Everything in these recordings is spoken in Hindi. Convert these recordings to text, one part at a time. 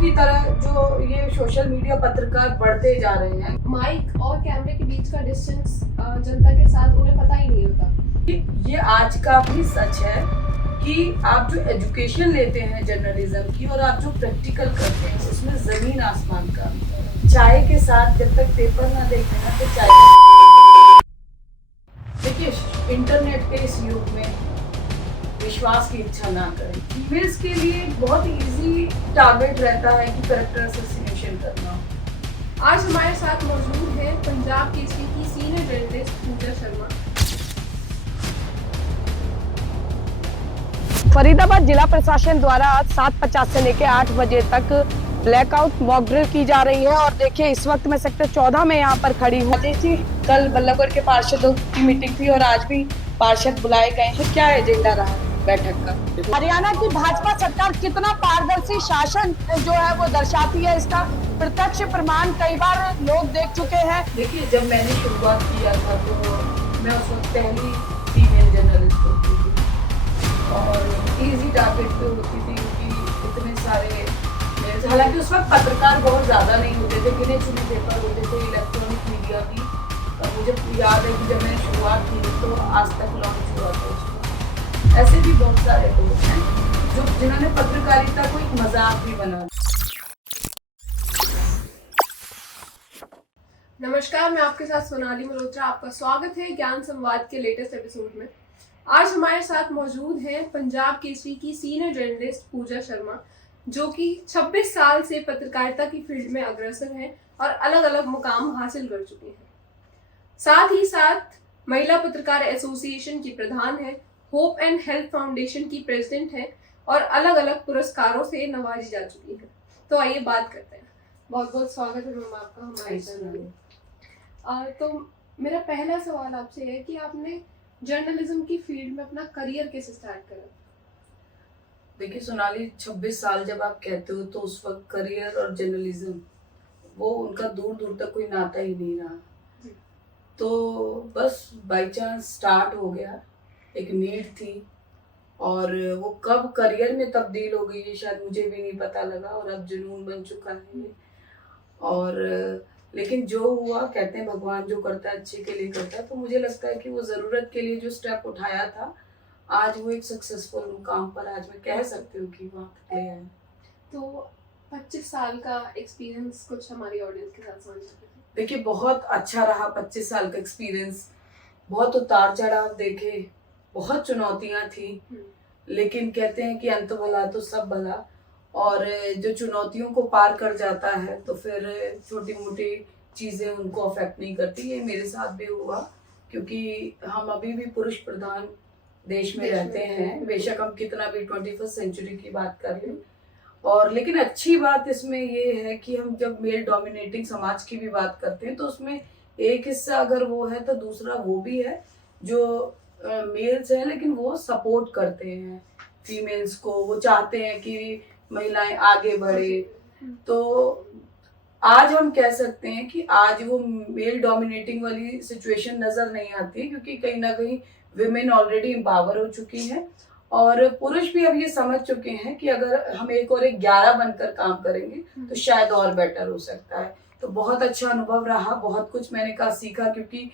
की तरह जो ये सोशल मीडिया पत्रकार बढ़ते जा रहे हैं। माइक और कैमरे के बीच का डिस्टेंस जनता के साथ उन्हें पता ही नहीं होता। ये आज का भी सच है कि आप जो एजुकेशन लेते हैं जर्नलिज्म की और आप जो प्रैक्टिकल करते हैं उसमें जमीन आसमान का अंतर है। चाय के साथ जब तक पेपर ना देखें ना तो चाय देखिए, इंटरनेट के इस युग में विश्वास की इच्छा ना करें। फीमेल्स के लिए बहुत इजी टारगेट रहता है कि कैरेक्टर असैसिनेशन करना। आज हमारे साथ मौजूद है पंजाब केसरी की सीनियर जर्नलिस्ट पूजा शर्मा। फरीदाबाद जिला प्रशासन द्वारा आज 7:50 से लेकर 8 बजे तक ब्लैकआउट मॉक ड्रिल की जा रही है। और देखिए, इस वक्त मैं सेक्टर 14 में यहाँ पर खड़ी हूँ। जी, कल बल्लभगढ़ के पार्षदों की मीटिंग थी और आज भी पार्षद बुलाए गए हैं। क्या एजेंडा रहा बैठक का? हरियाणा की भाजपा सरकार कितना पारदर्शी शासन जो है वो दर्शाती है, इसका प्रत्यक्ष प्रमाण कई बार लोग देख चुके हैं। देखिए, जब मैंने शुरुआत किया था तो मैं उस वक्त पहली फीमेल जर्नलिस्ट होती थी और इजी टारगेट पे होती थी क्योंकि इतने सारे हालांकि उस वक्त पत्रकार बहुत ज़्यादा नहीं होते थे, गिने चुने पेपर होते थे, इलेक्ट्रॉनिक मीडिया भी। मुझे याद है कि जब मैंने शुरुआत की तो आज तक लॉन्च हुआ था उसको। ऐसे भी बहुत सारे लोग हैं जो जिन्होंने पत्रकारिता को एक मजाक भी बना। नमस्कार, मैं आपके साथ सोनाली मल्होत्रा। आपका स्वागत है ज्ञान संवाद के लेटेस्ट एपिसोड में। आज हमारे साथ मौजूद हैं पंजाब केसरी की सीनियर जर्नलिस्ट पूजा शर्मा, जो कि 26 साल से पत्रकारिता की फील्ड में अग्रसर हैं और अलग अलग मुकाम हासिल कर चुकी हैं। साथ ही साथ महिला पत्रकार एसोसिएशन की प्रधान है, होप एंड हेल्थ फाउंडेशन की प्रेसिडेंट है और अलग अलग पुरस्कारों से नवाजी जा चुकी है। तो आइए बात करते हैं। बहुत बहुत स्वागत है मैम आपका हमारे चैनल में। तो मेरा पहला सवाल आपसे है कि आपने जर्नलिज्म की फील्ड में अपना करियर कैसे स्टार्ट करा? देखिए सोनाली, 26 साल जब आप कहते हो तो उस वक्त करियर और जर्नलिज्म वो उनका दूर दूर तक कोई नाता ही नहीं रहा। तो बस बाय चांस स्टार्ट हो गया, एक नीड थी और वो कब करियर में तब्दील हो गई है शायद मुझे भी नहीं पता लगा और अब जुनून बन चुका है। और लेकिन जो हुआ, कहते हैं भगवान जो करता है अच्छे के लिए करता है, तो मुझे लगता है कि वो ज़रूरत के लिए जो स्टेप उठाया था आज वो एक सक्सेसफुल मुकाम पर आज मैं कह सकती हूँ कि वहाँ पे है। तो 25 साल का एक्सपीरियंस कुछ हमारी ऑडियंस के साथ साझा करें। देखिए, बहुत अच्छा रहा 25 साल का एक्सपीरियंस। बहुत उतार चढ़ाव देखे, बहुत चुनौतियाँ थी, लेकिन कहते हैं कि अंत भला तो सब भला। और जो चुनौतियों को पार कर जाता है तो फिर छोटी मोटी चीज़ें उनको अफेक्ट नहीं करती। ये मेरे साथ भी हुआ क्योंकि हम अभी भी पुरुष प्रधान देश में रहते हैं, बेशक हम कितना भी 21st सेंचुरी की बात कर लें। और लेकिन अच्छी बात इसमें ये है कि हम जब मेल डोमिनेटिंग समाज की भी बात करते हैं तो उसमें एक हिस्सा अगर वो है तो दूसरा वो भी है जो मेल्स हैं, लेकिन वो सपोर्ट करते हैं फीमेल्स को, वो चाहते हैं कि महिलाएं आगे बढ़े। तो आज हम कह सकते हैं कि आज वो मेल डोमिनेटिंग वाली सिचुएशन नजर नहीं आती क्योंकि कहीं ना कहीं विमेन ऑलरेडी एम्पावर हो चुकी हैं और पुरुष भी अब ये समझ चुके हैं कि अगर हम एक और एक 11 बनकर काम करेंगे तो शायद और बेटर हो सकता है। तो बहुत अच्छा अनुभव रहा, बहुत कुछ मैंने कहा सीखा क्योंकि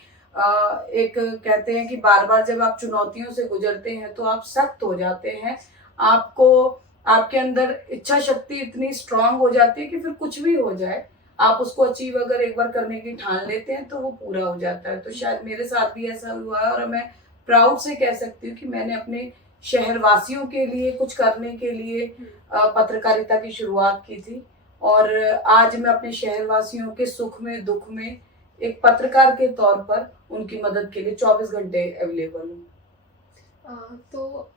एक कहते हैं कि बार बार जब आप चुनौतियों से गुजरते हैं तो आप सख्त हो जाते हैं, आपको आपके अंदर इच्छा शक्ति इतनी स्ट्रांग हो जाती है कि फिर कुछ भी हो जाए आप उसको अचीव अगर एक बार करने की ठान लेते हैं तो वो पूरा हो जाता है। तो शायद मेरे साथ भी ऐसा हुआ है और मैं प्राउड से कह सकती हूँ कि मैंने अपने शहरवासियों के लिए कुछ करने के लिए पत्रकारिता की शुरुआत की थी और आज मैं अपने शहरवासियों के सुख में दुख में एक पत्रकार के तौर पर उनकी मदद के लिए 24 घंटे अवेलेबल हूँ। तो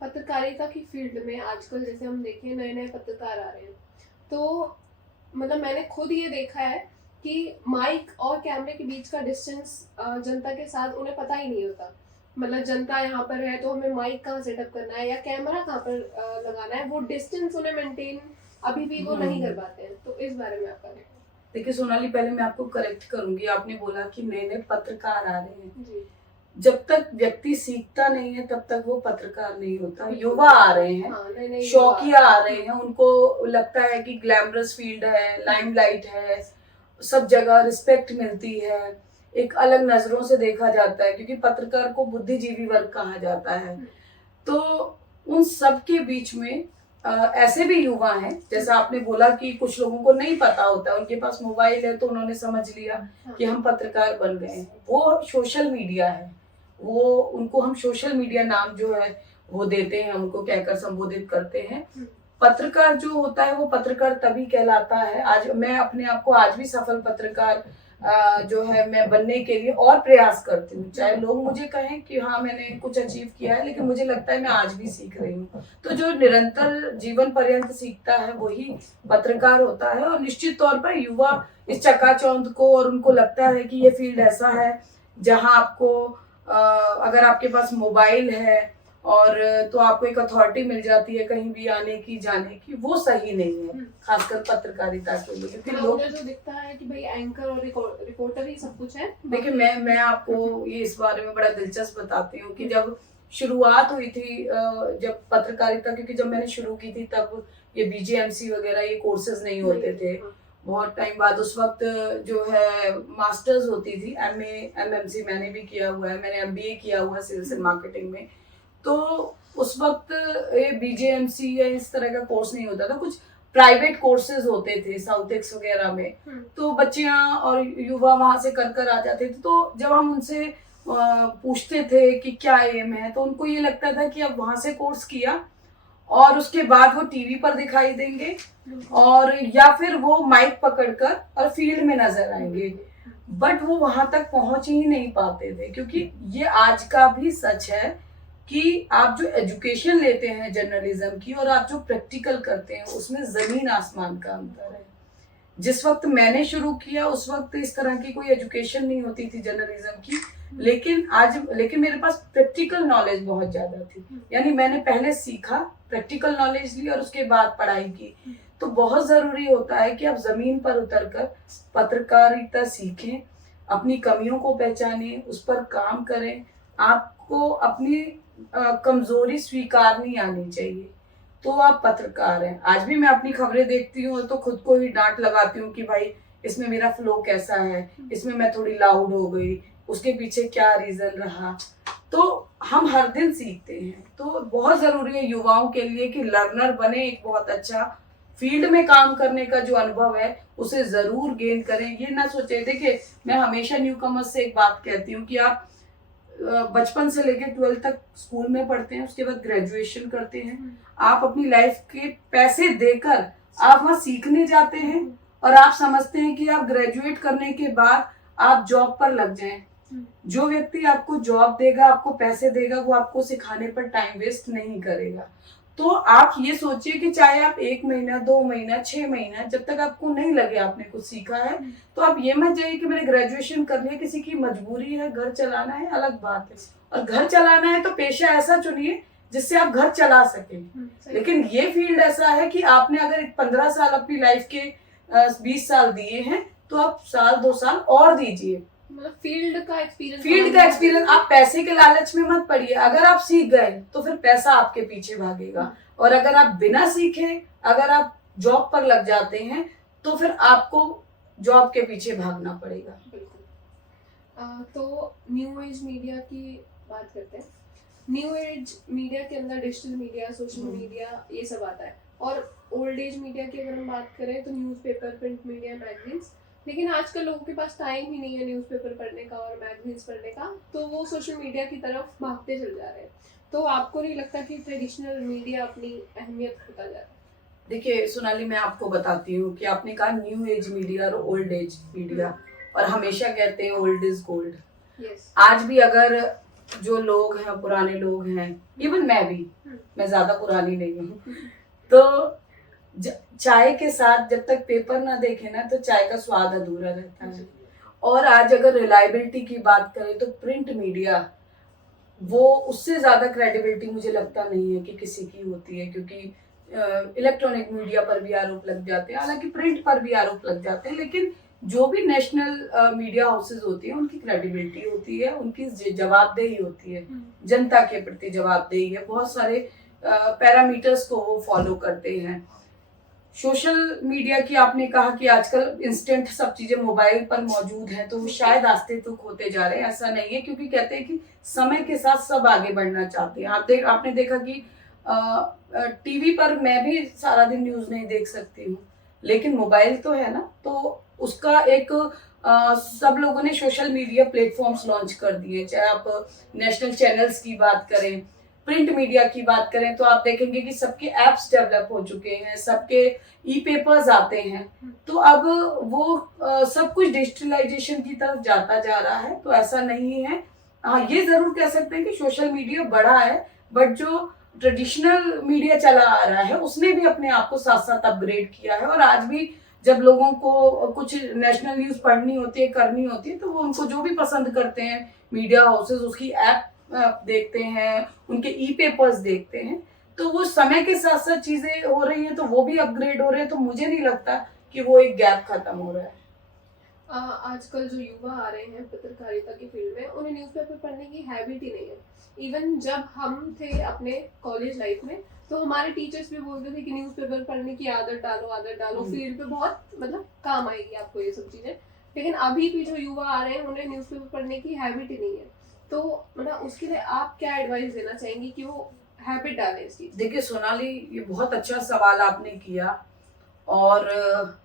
पत्रकारिता की फील्ड में आजकल जैसे हम देखें नए नए पत्रकार आ रहे हैं, तो मतलब मैंने खुद ये देखा है कि माइक और कैमरे के बीच का डिस्टेंस जनता के साथ उन्हें पता ही नहीं होता। मतलब जनता यहाँ पर है तो हमें माइक कहाँ सेटअप करना है या कैमरा कहाँ पर लगाना है, वो डिस्टेंस उन्हें मेंटेन अभी भी वो नहीं कर पाते हैं। तो इस बारे में आपका क्या? देखिए सोनाली, पहले मैं आपको करेक्ट करूंगी, आपने बोला कि नए नए पत्रकार आ रहे हैं जी। जब तक व्यक्ति सीखता नहीं है तब तक वो पत्रकार नहीं होता। युवा आ रहे हैं, हाँ, नए-नए युवा शौकिया आ रहे हैं, उनको लगता है कि ग्लैमरस फील्ड है, लाइमलाइट है, सब जगह रिस्पेक्ट मिलती है, एक अलग नजरों से देखा जाता है, क्योंकि पत्रकार को बुद्धिजीवी वर्ग कहा जाता है। तो उन सब के बीच में ऐसे भी युवा हैं, जैसा आपने बोला कि कुछ लोगों को नहीं पता होता, उनके पास मोबाइल है तो उन्होंने समझ लिया कि हम पत्रकार बन गए हैं। वो सोशल मीडिया है, वो उनको हम सोशल मीडिया नाम जो है वो देते हैं, उनको कहकर संबोधित करते हैं। पत्रकार जो होता है वो पत्रकार तभी कहलाता है। आज मैं अपने आप को आज भी सफल पत्रकार जो है मैं बनने के लिए और प्रयास करती हूँ, चाहे लोग मुझे कहें कि हाँ मैंने कुछ अचीव किया है, लेकिन मुझे लगता है मैं आज भी सीख रही हूँ। तो जो निरंतर जीवन पर्यंत सीखता है वही पत्रकार होता है। और निश्चित तौर पर युवा इस चकाचौंध को, और उनको लगता है कि ये फील्ड ऐसा है जहाँ आपको अगर आपके पास मोबाइल है और तो आपको एक अथॉरिटी मिल जाती है कहीं भी आने की जाने की, वो सही नहीं है, खासकर पत्रकारिता के लिए। क्योंकि लोग जो दिखता है कि भाई एंकर और रिपोर्टर ही सब कुछ है। देखिए मैं आपको ये इस बारे में बड़ा दिलचस्प बताती हूँ कि जब शुरुआत हुई थी जब पत्रकारिता, क्योंकि जब मैंने शुरू की थी तब ये बीजेएमसी वगैरह ये कोर्सेज नहीं होते थे। बहुत टाइम बाद उस वक्त जो है मास्टर्स होती थी, एमए एमएमसी मैंने भी किया हुआ है, मैंने एमबीए किया हुआ है सेल्स एंड मार्केटिंग में। तो उस वक्त ये बीजेएमसी या इस तरह का कोर्स नहीं होता था, कुछ प्राइवेट कोर्सेज होते थे साउथ एक्स वगैरह में। तो बच्चियां और युवा वहां से कर आ जाते थे। तो जब हम उनसे पूछते थे कि क्या एम है, तो उनको ये लगता था कि अब वहां से कोर्स किया और उसके बाद वो टीवी पर दिखाई देंगे और या फिर वो माइक पकड़कर और फील्ड में नजर आएंगे। बट वो वहां तक पहुंच ही नहीं पाते थे, क्योंकि ये आज का भी सच है कि आप जो एजुकेशन लेते हैं जर्नलिज्म की और आप जो प्रैक्टिकल करते हैं उसमें जमीन आसमान का अंतर है। जिस वक्त मैंने शुरू किया उस वक्त इस तरह की कोई एजुकेशन नहीं होती थी जर्नलिज्म की, लेकिन मेरे पास प्रैक्टिकल नॉलेज बहुत ज्यादा थी। यानी मैंने पहले सीखा, प्रैक्टिकल नॉलेज ली और उसके बाद पढ़ाई की। तो बहुत जरूरी होता है कि आप जमीन पर उतरकर पत्रकारिता सीखें, अपनी कमियों को पहचानें, उस पर काम करें। आपको अपनी कमजोरी स्वीकारनी आनी चाहिए, तो आप पत्रकार हैं। आज भी मैं अपनी खबरें देखती हूँ तो खुद को ही डांट लगाती हूँ कि भाई इसमें मेरा फ्लो कैसा है, इसमें मैं थोड़ी लाउड हो गई, उसके पीछे क्या रीजन रहा। तो हम हर दिन सीखते हैं। तो बहुत जरूरी है युवाओं के लिए कि लर्नर बने, एक बहुत अच्छा फील्ड में काम करने का जो अनुभव है उसे जरूर गेन करें। ये ना सोचे, देखिए मैं हमेशा न्यू कमर्स से एक बात कहती हूँ कि आप बचपन से लेकर 12th तक स्कूल में पढ़ते हैं, उसके बाद ग्रेजुएशन करते हैं, आप अपनी लाइफ के पैसे देकर आप वहाँ सीखने जाते हैं और आप समझते हैं कि आप ग्रेजुएट करने के बाद आप जॉब पर लग जाएं। जो व्यक्ति आपको जॉब देगा, आपको पैसे देगा, वो आपको सिखाने पर टाइम वेस्ट नहीं करेगा। तो आप ये सोचिए कि चाहे आप 1 महीना, 2 महीना, 6 महीना, जब तक आपको नहीं लगे आपने कुछ सीखा है, तो आप ये मत जाइए कि मैंने ग्रेजुएशन कर लिया, किसी की मजबूरी है, घर चलाना है, अलग बात है। और घर चलाना है तो पेशा ऐसा चुनिए जिससे आप घर चला सकें। लेकिन ये फील्ड ऐसा है कि आपने अगर 15 साल अपनी लाइफ के 20 साल दिए हैं तो आप साल 2 साल और दीजिए। मतलब फील्ड का एक्सपीरियंस आप पैसे के लालच में मत पड़िए। अगर आप सीख गए तो फिर पैसा आपके पीछे भागेगा, और अगर आप बिना सीखे अगर आप जॉब पर लग जाते हैं तो फिर आपको जॉब के पीछे भागना पड़ेगा। तो न्यू एज मीडिया की बात करते हैं। न्यू एज मीडिया के अंदर डिजिटल मीडिया, सोशल मीडिया, ये सब आता है। और ओल्ड एज मीडिया की अगर हम बात करें तो न्यूज़पेपर, प्रिंट मीडिया, मैगजीन्स। लेकिन आजकल लोगों के पास टाइम ही नहीं है न्यूज़पेपर पढ़ने का और मैगजीन्स पढ़ने का, तो वो सोशल मीडिया की तरफ भागते चल जा रहे हैं। तो आपको नहीं लगता कि ट्रेडिशनल मीडिया अपनी अहमियत खोता जा रहा है? देखिए सोनाली, मैं आपको बताती हूँ कि आपने कहा न्यू एज मीडिया और ओल्ड एज मीडिया, और हमेशा कहते हैं ओल्ड इज गोल्ड। आज भी अगर जो लोग हैं, पुराने लोग हैं, इवन मैं भी, मैं ज्यादा पुरानी नहीं हूँ, तो चाय के साथ जब तक पेपर ना देखे ना तो चाय का स्वाद अधूरा रहता है। और आज अगर रिलायबिलिटी की बात करें तो प्रिंट मीडिया, वो उससे ज्यादा क्रेडिबिलिटी मुझे लगता नहीं है कि किसी की होती है, क्योंकि इलेक्ट्रॉनिक मीडिया पर भी आरोप लग जाते हैं, हालांकि प्रिंट पर भी आरोप लग जाते हैं, लेकिन जो भी नेशनल मीडिया हाउसेज होती है उनकी क्रेडिबिलिटी होती है, उनकी जवाबदेही होती है, जनता के प्रति जवाबदेही है, बहुत सारे पैरामीटर्स को वो फॉलो करते हैं। सोशल मीडिया की आपने कहा कि आजकल इंस्टेंट सब चीजें मोबाइल पर मौजूद हैं, तो वो शायद अस्तित्व खोते जा रहे हैं, ऐसा नहीं है, क्योंकि कहते हैं कि समय के साथ सब आगे बढ़ना चाहते हैं। आपने देखा कि टीवी पर मैं भी सारा दिन न्यूज नहीं देख सकती हूँ, लेकिन मोबाइल तो है ना, तो उसका एक सब लोगों ने सोशल मीडिया प्लेटफॉर्म्स लॉन्च कर दिए। चाहे आप नेशनल चैनल्स की बात करें, प्रिंट मीडिया की बात करें, तो आप देखेंगे कि सबके एप्स डेवलप हो चुके हैं, सबके ई पेपर्स आते हैं, तो अब वो सब कुछ डिजिटलाइजेशन की तरफ जाता जा रहा है। तो ऐसा नहीं है, हाँ ये जरूर कह सकते हैं कि सोशल मीडिया बड़ा है, बट जो ट्रेडिशनल मीडिया चला आ रहा है उसने भी अपने आप को साथ साथ अपग्रेड किया है। और आज भी जब लोगों को कुछ नेशनल न्यूज पढ़नी होती है, करनी होती है, तो वो उनको जो भी पसंद करते हैं मीडिया हाउसेज, उसकी ऐप देखते हैं, उनके ई पेपर्स देखते हैं, तो वो समय के साथ साथ चीजें हो रही हैं, तो वो भी अपग्रेड हो रहे हैं। तो मुझे नहीं लगता कि वो एक गैप खत्म हो रहा है। आजकल जो युवा आ रहे हैं पत्रकारिता की फील्ड में, उन्हें न्यूज़पेपर पढ़ने की हैबिट ही नहीं है। इवन जब हम थे अपने कॉलेज लाइफ में, तो हमारे टीचर्स भी बोलते थे कि न्यूज़पेपर पढ़ने की आदत डालो, फील्ड पे बहुत मतलब काम आएगी आपको ये सब चीजें। लेकिन अभी भी जो युवा आ रहे हैं उन्हें न्यूज़पेपर पढ़ने की हैबिट ही नहीं है, तो मतलब उसके लिए आप क्या एडवाइस देना चाहेंगी कि वो हैबिट डालें इस चीज? देखिए सोनाली, ये बहुत अच्छा सवाल आपने किया, और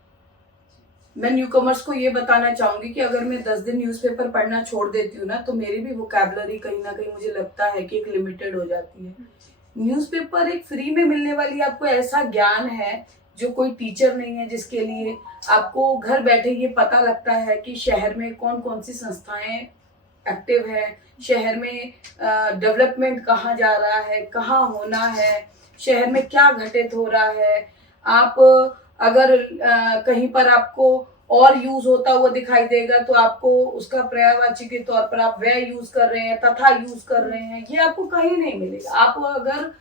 मैं न्यू कमर्स को ये बताना चाहूंगी कि अगर मैं 10 दिन न्यूज़पेपर पढ़ना छोड़ देती हूँ ना, तो मेरी भी वोकैबुलरी कहीं ना कहीं मुझे लगता है कि एक लिमिटेड हो जाती है। न्यूज़पेपर एक फ्री में मिलने वाली आपको ऐसा ज्ञान है जो कोई टीचर नहीं है जिसके लिए आपको घर बैठे ये पता लगता है कि शहर में कौन कौन सी संस्थाएं एक्टिव है, शहर में डेवलपमेंट कहाँ जा रहा है, कहाँ होना है, शहर में क्या घटित हो रहा है। आप अगर कहीं पर आपको और यूज होता हुआ दिखाई देगा, तो आपको उसका पर्यायवाची के तौर पर आप वह यूज कर रहे हैं, तथा यूज कर रहे हैं, ये आपको कहीं नहीं मिलेगा। आप अगर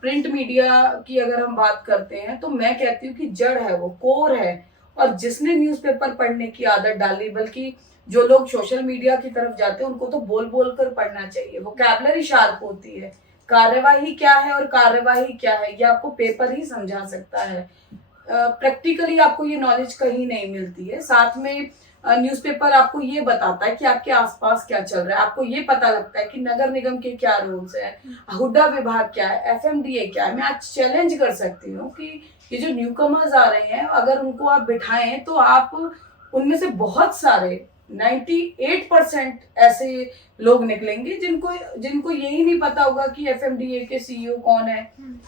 प्रिंट मीडिया की अगर हम बात करते हैं, तो मैं कहती हूँ कि जड़ है, वो कोर है। और जिसने न्यूज़पेपर पढ़ने की आदत डाली, बल्कि जो लोग सोशल मीडिया की तरफ जाते हैं, उनको तो बोल बोल कर पढ़ना चाहिए। वोकैबुलरी शार्प होती है, कार्यवाही क्या है और कार्यवाही क्या है ये आपको पेपर ही समझा सकता है। प्रैक्टिकली आपको ये नॉलेज कहीं नहीं मिलती है। साथ में न्यूज़पेपर आपको ये बताता है कि आपके आसपास क्या चल रहा है, आपको ये पता लगता है कि नगर निगम के क्या रूल्स है, हुड्डा विभाग क्या है, एफएमडीए क्या है। मैं आज चैलेंज कर सकती हूँ कि ये जो न्यू कमर्स आ रहे हैं, अगर उनको आप बिठाएं, तो आप उनमें से बहुत सारे 98% ऐसे लोग निकलेंगे जिनको यही नहीं पता होगा कि एफएमडीए के सीईओ कौन है,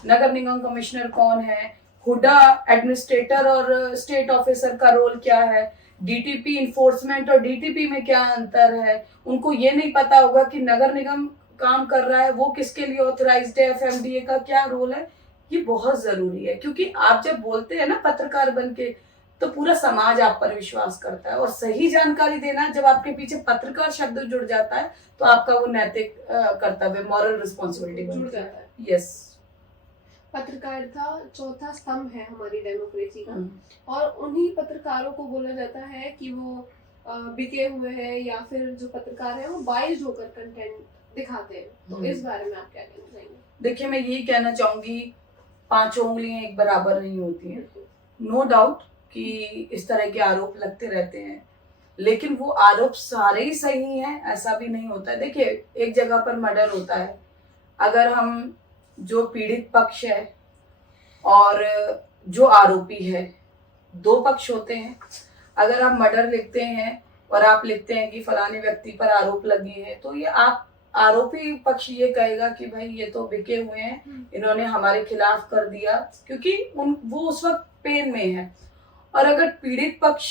नगर निगम कमिश्नर कौन है, हुडा एडमिनिस्ट्रेटर और स्टेट ऑफिसर का रोल क्या है, डीटीपी इन्फोर्समेंट और डीटीपी में क्या अंतर है। उनको ये नहीं पता होगा कि नगर निगम काम कर रहा है, वो किसके लिए ऑथराइज्ड है, एफएमडीए का क्या रोल है। ये बहुत जरूरी है, क्योंकि आप जब बोलते हैं ना पत्रकार बन के, तो पूरा समाज आप पर विश्वास करता है। और सही जानकारी देना, जब आपके पीछे पत्रकार शब्द जुड़ जाता है, तो आपका वो नैतिक कर्तव्य, मॉरल रिस्पॉन्सिबिलिटी जुड़ जाता है। यस, पत्रकारिता चौथा स्तंभ है हमारी डेमोक्रेसी का, और उन्हीं पत्रकारों को बोला जाता है कि वो बिके हुए हैं, या फिर जो पत्रकार है वो बाइज्ड होकर कंटेंट दिखाते हैं। तो इस बारे में आप क्या कहना चाहेंगे? देखिए, मैं यही कहना चाहूंगी, 5 उंगलियां एक बराबर नहीं होती हैं। नो डाउट कि इस तरह के आरोप लगते रहते हैं, लेकिन वो आरोप सारे ही सही हैं ऐसा भी नहीं होता है। देखिए, एक जगह पर मर्डर होता है, अगर हम जो पीड़ित पक्ष है और जो आरोपी है, 2 पक्ष होते हैं। अगर आप मर्डर लिखते हैं और आप लिखते हैं कि फलाने व्यक्ति पर आरोप लगे हैं, तो ये आप आरोपी पक्ष ये कहेगा कि भाई ये तो बिके हुए हैं, इन्होंने हमारे खिलाफ कर दिया, क्योंकि वो उस वक्त पेन में है। और अगर पीड़ित पक्ष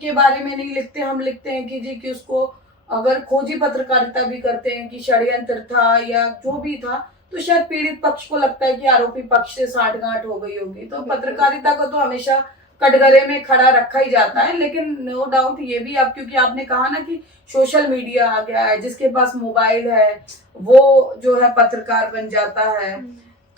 के बारे में नहीं लिखते, हम लिखते हैं कि जी कि उसको अगर खोजी पत्रकारिता भी करते हैं कि षड्यंत्र था या जो भी था, तो शायद पीड़ित पक्ष को लगता है कि आरोपी पक्ष से साठगांठ हो गई होगी। तो पत्रकारिता को तो हमेशा कटघरे में खड़ा रखा ही जाता है। लेकिन नो डाउट ये भी, आप क्योंकि आपने कहा ना कि सोशल मीडिया आ गया है, जिसके पास मोबाइल है वो जो है पत्रकार बन जाता है,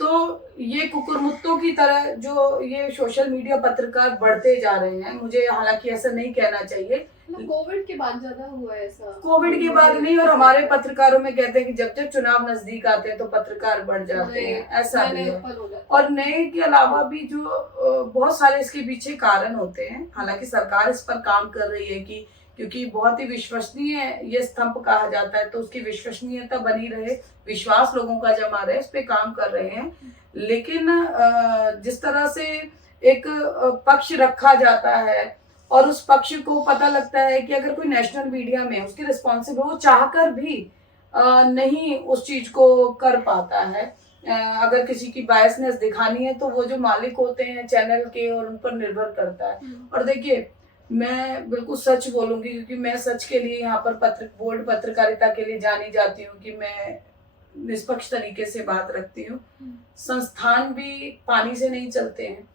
तो ये कुकुरमुत्तों की तरह जो ये सोशल मीडिया पत्रकार बढ़ते जा रहे हैं, मुझे हालांकि ऐसा नहीं कहना चाहिए, कोविड के बाद ज्यादा हुआ है ऐसा। कोविड के बाद नहीं, और हमारे पत्रकारों में कहते हैं कि जब जब चुनाव नजदीक आते हैं तो पत्रकार बढ़ जाते हैं, ऐसा भी है। और नए के अलावा भी जो बहुत सारे इसके पीछे कारण होते हैं, हालांकि सरकार इस पर काम कर रही है कि क्योंकि बहुत ही विश्वसनीय ये स्तंभ कहा जाता है, तो उसकी विश्वसनीयता बनी रहे, विश्वास लोगों का जमा रहे, इस पे काम कर रहे हैं। लेकिन जिस तरह से एक पक्ष रखा जाता है और उस पक्ष को पता लगता है कि अगर कोई नेशनल मीडिया में उसकी रिस्पॉन्सिबल, वो चाहकर भी नहीं उस चीज को कर पाता है। अगर किसी की बायसनेस दिखानी है तो वो जो मालिक होते हैं चैनल के और उन पर निर्भर करता है। और देखिए, मैं बिल्कुल सच बोलूंगी क्योंकि मैं सच के लिए यहाँ पर बोर्ड पत्रकारिता के लिए जानी जाती हूँ कि मैं निष्पक्ष तरीके से बात रखती हूँ। संस्थान भी पानी से नहीं चलते हैं,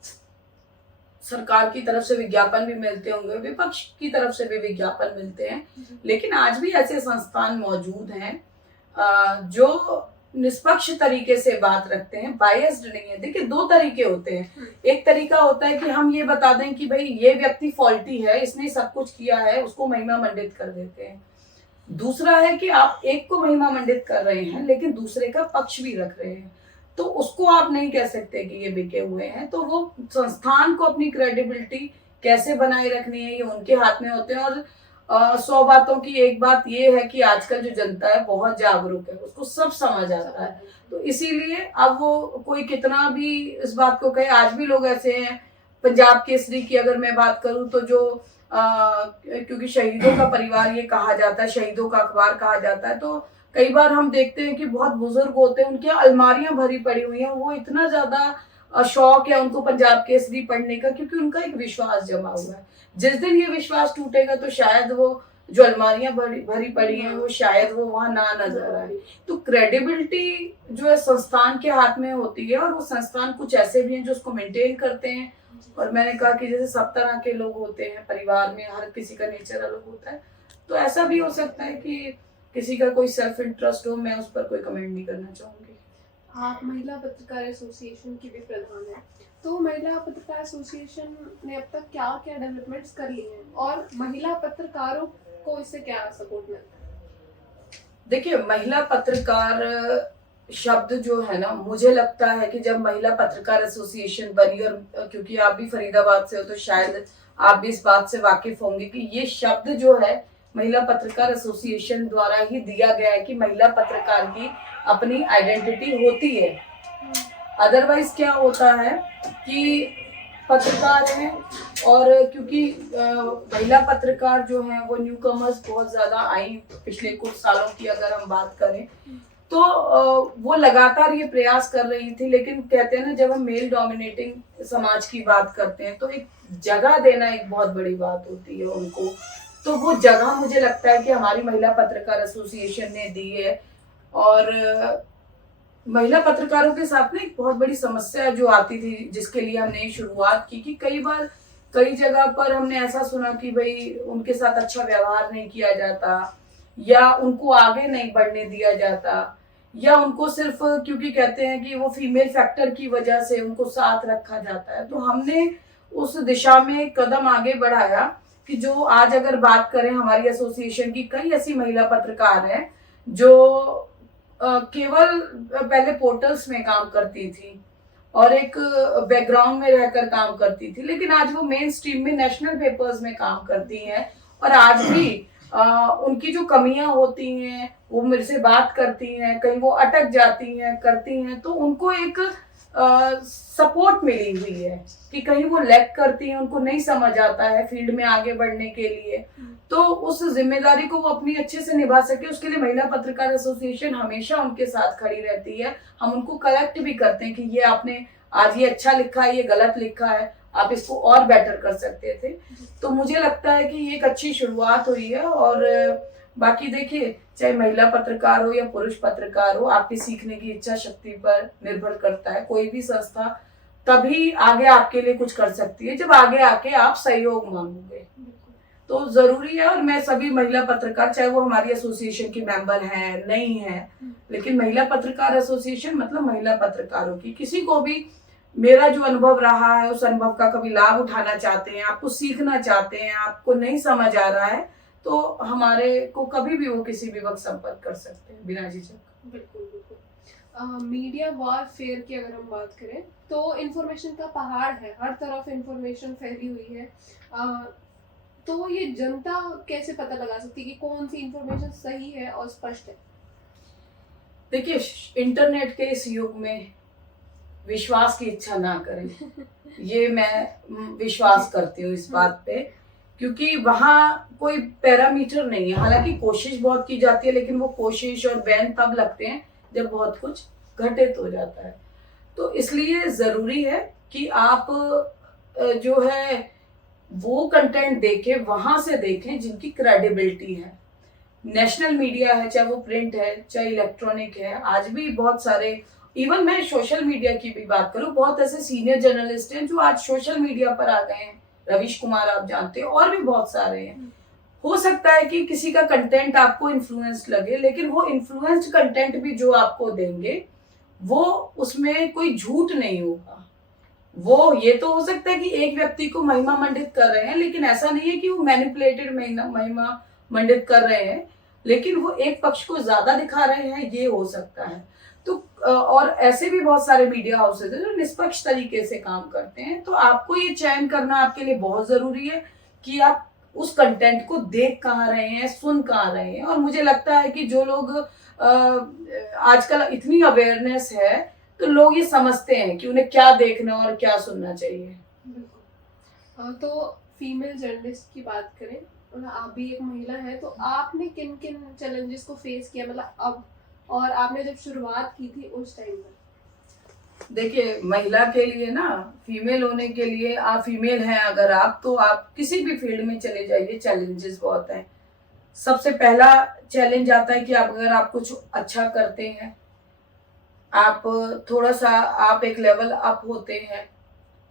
सरकार की तरफ से विज्ञापन भी मिलते होंगे, विपक्ष की तरफ से भी विज्ञापन मिलते हैं, लेकिन आज भी ऐसे संस्थान मौजूद हैं जो निष्पक्ष तरीके से बात रखते हैं, बायस्ड नहीं है। देखिए, दो तरीके होते हैं। एक तरीका होता है कि हम ये बता दें कि भाई ये व्यक्ति फॉल्टी है, इसने सब कुछ किया है, उसको महिमा मंडित कर देते हैं। दूसरा है कि आप एक को महिमा मंडित कर रहे हैं लेकिन दूसरे का पक्ष भी रख रहे हैं, तो उसको आप नहीं कह सकते कि ये बिके हुए हैं। तो वो संस्थान को अपनी क्रेडिबिलिटी कैसे बनाए रखनी है, ये उनके हाथ में होते हैं। और 100 बातों की एक बात ये है कि आजकल जो जनता है बहुत जागरूक है, उसको सब समझ आता है। तो इसीलिए अब वो कोई कितना भी इस बात को कहे, आज भी लोग ऐसे हैं। पंजाब केसरी की अगर मैं बात करूं तो जो क्योंकि शहीदों का परिवार ये कहा जाता है, शहीदों का अखबार कहा जाता है, तो कई बार हम देखते हैं कि बहुत बुजुर्ग होते हैं, उनकी अलमारियां भरी पड़ी हुई हैं, वो इतना ज्यादा शौक है उनको पंजाब केसरी पढ़ने का क्योंकि उनका एक विश्वास जमा हुआ है। जिस दिन ये विश्वास टूटेगा तो शायद वो जो अलमारियां भरी पड़ी हैं वो शायद वो वहां ना नजर आए। तो क्रेडिबिलिटी जो है संस्थान के हाथ में होती है, और वो संस्थान कुछ ऐसे भी हैं जो उसको मेंटेन करते हैं। और मैंने कहा कि जैसे सब तरह के लोग होते हैं परिवार में, हर किसी का नेचर अलग होता है, तो ऐसा भी हो सकता है कि किसी का कोई सेल्फ इंटरेस्ट हो, मैं उस पर कोई कमेंट नहीं करना चाहूंगी। आप महिला पत्रकार एसोसिएशन की भी प्रधान हैं, तो महिला पत्रकार एसोसिएशन ने अब तक क्या क्या डेवलपमेंट्स कर ली हैं और महिला पत्रकारों को इससे क्या सपोर्ट मिलता है? देखिए, महिला पत्रकार शब्द जो है ना, मुझे लगता है कि जब महिला पत्रकार एसोसिएशन बनी, और क्योंकि आप भी फरीदाबाद से हो तो शायद आप भी इस बात से वाकिफ होंगे कि ये शब्द जो है महिला पत्रकार एसोसिएशन द्वारा ही दिया गया है कि महिला पत्रकार की अपनी आइडेंटिटी होती है। अदरवाइज क्या होता है कि पत्रकार हैं, और क्योंकि महिला पत्रकार जो हैं वो न्यू कमर्स बहुत ज्यादा आई पिछले कुछ सालों की अगर हम बात करें, तो वो लगातार ये प्रयास कर रही थी। लेकिन कहते हैं ना, जब हम मेल डोमिनेटिंग समाज की बात करते हैं तो एक जगह देना एक बहुत बड़ी बात होती है उनको। तो वो जगह मुझे लगता है कि हमारी महिला पत्रकार एसोसिएशन ने दी है। और महिला पत्रकारों के साथ में एक बहुत बड़ी समस्या जो आती थी, जिसके लिए हमने शुरुआत की, कि कई बार कई जगह पर हमने ऐसा सुना कि भाई उनके साथ अच्छा व्यवहार नहीं किया जाता, या उनको आगे नहीं बढ़ने दिया जाता, या उनको सिर्फ क्योंकि कहते हैं कि वो फीमेल फैक्टर की वजह से उनको साथ रखा जाता है। तो हमने उस दिशा में कदम आगे बढ़ाया कि जो आज अगर बात करें हमारी एसोसिएशन की, कई ऐसी महिला पत्रकार हैं जो केवल पहले पोर्टल्स में काम करती थी और एक बैकग्राउंड में रहकर काम करती थी, लेकिन आज वो मेन स्ट्रीम में नेशनल पेपर्स में काम करती हैं। और आज भी उनकी जो कमियां होती हैं वो मेरे से बात करती हैं, कहीं वो अटक जाती हैं करती हैं, तो उनको एक सपोर्ट मिली हुई है कि कहीं वो लैग करती हैं, उनको नहीं समझ आता है फील्ड में आगे बढ़ने के लिए, तो उस जिम्मेदारी को वो अपनी अच्छे से निभा सके, उसके लिए महिला पत्रकार एसोसिएशन हमेशा उनके साथ खड़ी रहती है। हम उनको करेक्ट भी करते हैं कि ये आपने आज ये अच्छा लिखा है, ये गलत लिखा है, आप इसको और बेटर कर सकते थे। तो मुझे लगता है कि ये एक अच्छी शुरुआत हुई है। और बाकी देखिए, चाहे महिला पत्रकार हो या पुरुष पत्रकार हो, आपकी सीखने की इच्छा शक्ति पर निर्भर करता है। कोई भी संस्था तभी आगे आपके लिए कुछ कर सकती है जब आगे आके आप सहयोग मांगोगे। तो जरूरी है। और मैं सभी महिला पत्रकार, चाहे वो हमारी एसोसिएशन की मेंबर हैं नहीं है, लेकिन महिला पत्रकार एसोसिएशन मतलब महिला पत्रकारों की, किसी को भी मेरा जो अनुभव रहा है उस अनुभव का कभी लाभ उठाना चाहते हैं, आपको सीखना चाहते हैं, आपको नहीं समझ आ रहा है, तो हमारे को कभी भी वो किसी भी वक्त संपर्क कर सकते हैं बिना झिझक। बिल्कुल बिल्कुल। मीडिया वॉरफेयर की अगर हम बात करें तो इंफॉर्मेशन का पहाड़ है, हर तरफ इंफॉर्मेशन फैली हुई है। तो ये जनता कैसे पता लगा सकती है कि कौन सी इंफॉर्मेशन सही है और स्पष्ट है? देखिए, इंटरनेट के इस युग में विश्वास की इच्छा ना करें, ये मैं विश्वास करती हूँ इस बात पे, क्योंकि वहाँ कोई पैरामीटर नहीं है। हालांकि कोशिश बहुत की जाती है, लेकिन वो कोशिश और बैन तब लगते हैं जब बहुत कुछ घटित हो जाता है। तो इसलिए जरूरी है कि आप जो है वो कंटेंट देखें, वहां से देखें जिनकी क्रेडिबिलिटी है। नेशनल मीडिया है, चाहे वो प्रिंट है चाहे इलेक्ट्रॉनिक है, आज भी बहुत सारे, इवन मैं सोशल मीडिया की भी बात करूं, बहुत ऐसे सीनियर जर्नलिस्ट हैं जो आज सोशल मीडिया पर आ गए हैं। रवीश कुमार आप जानते हैं, और भी बहुत सारे हैं। हो सकता है कि किसी का कंटेंट आपको इन्फ्लुएंस लगे, लेकिन वो इन्फ्लुएंस्ड कंटेंट भी जो आपको देंगे वो उसमें कोई झूठ नहीं होगा। वो ये तो हो सकता है कि एक व्यक्ति को महिमा मंडित कर रहे हैं, लेकिन ऐसा नहीं है कि वो मैनिपुलेटेड महिमा मंडित कर रहे हैं, लेकिन वो एक पक्ष को ज्यादा दिखा रहे हैं, ये हो सकता है। तो और ऐसे भी बहुत सारे मीडिया हाउसेज हैं जो निष्पक्ष तरीके से काम करते हैं। तो आपको ये चयन करना आपके लिए बहुत जरूरी है कि आप उस कंटेंट को देख कहाँ रहे हैं, सुन कहाँ रहे हैं। और मुझे लगता है कि जो लोग आजकल इतनी अवेयरनेस है, तो लोग ये समझते हैं कि उन्हें क्या देखना और क्या सुनना चाहिए। बिल्कुल। तो फीमेल जर्नलिस्ट की बात करें, मतलब आप भी एक महिला हैं, तो आपने किन किन चैलेंजेस को फेस किया, मतलब अब और आपने जब शुरुआत की थी उस टाइम पर? देखिए, महिला के लिए ना, फीमेल होने के लिए, आप फीमेल हैं अगर आप, तो आप किसी भी फील्ड में चले जाइए, चैलेंजेस बहुत हैं। सबसे पहला चैलेंज आता है कि अगर आप कुछ अच्छा करते हैं, आप थोड़ा सा आप एक लेवल अप होते हैं,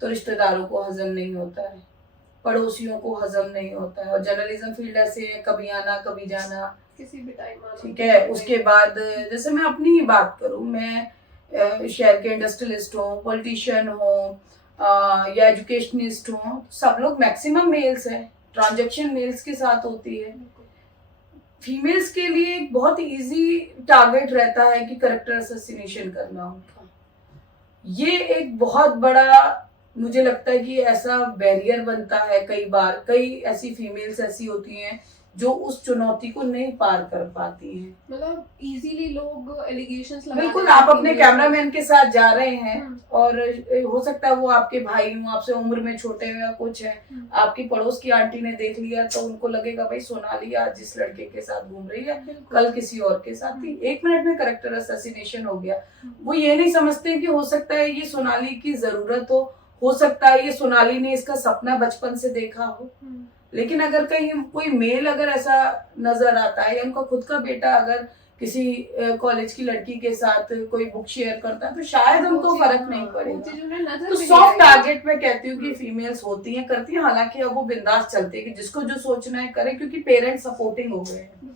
तो रिश्तेदारों को हजम नहीं होता है, पड़ोसियों को हजम नहीं होता है। और जर्नलिज्म फील्ड ऐसे है, कभी आना कभी जाना, किसी भी टाइम आना, ठीक है। उसके बाद जैसे मैं अपनी ही बात करूं, मैं शहर के इंडस्ट्रियलिस्ट हूँ, पॉलिटिशियन हूँ या एजुकेशनिस्ट हूँ, सब लोग मैक्सिमम मेल्स हैं, ट्रांजैक्शन मेल्स के साथ होती है। फीमेल्स के लिए एक बहुत इजी टारगेट रहता है कि कैरेक्टर असैसिनेशन करना उनका। ये एक बहुत बड़ा, मुझे लगता है कि ऐसा बैरियर बनता है। कई बार कई ऐसी फीमेल्स ऐसी होती हैं जो उस चुनौती को नहीं पार कर पाती हैं। मतलब इजीली लोग एलिगेशंस लगा, बिल्कुल, आप अपने कैमरामैन के साथ जा रहे हैं और हो सकता है वो आपके भाई हो, आपसे उम्र में छोटे हो या कुछ है, आपकी पड़ोस की आंटी ने देख लिया तो उनको लगेगा भाई सोनाली आज जिस लड़के के साथ घूम रही है कल किसी और के साथ थी, 1 मिनट में कैरेक्टर असैसिनेशन हो गया। वो ये नहीं समझते कि हो सकता है ये सोनाली की जरूरत हो सकता है ये सोनाली ने इसका सपना बचपन से देखा हो। लेकिन अगर कहीं कोई मेल अगर ऐसा नजर आता है, या उनका खुद का बेटा अगर किसी कॉलेज की लड़की के साथ कोई बुक शेयर करता है, तो शायद उनको फर्क नहीं पड़ेगा। तो सॉफ्ट टारगेट में कहती हूँ कि फीमेल्स होती हैं, करती हैं, हालांकि अब वो बिंदास चलती है कि जिसको जो सोचना है करे, क्योंकि पेरेंट्स सपोर्टिंग हो गए हैं।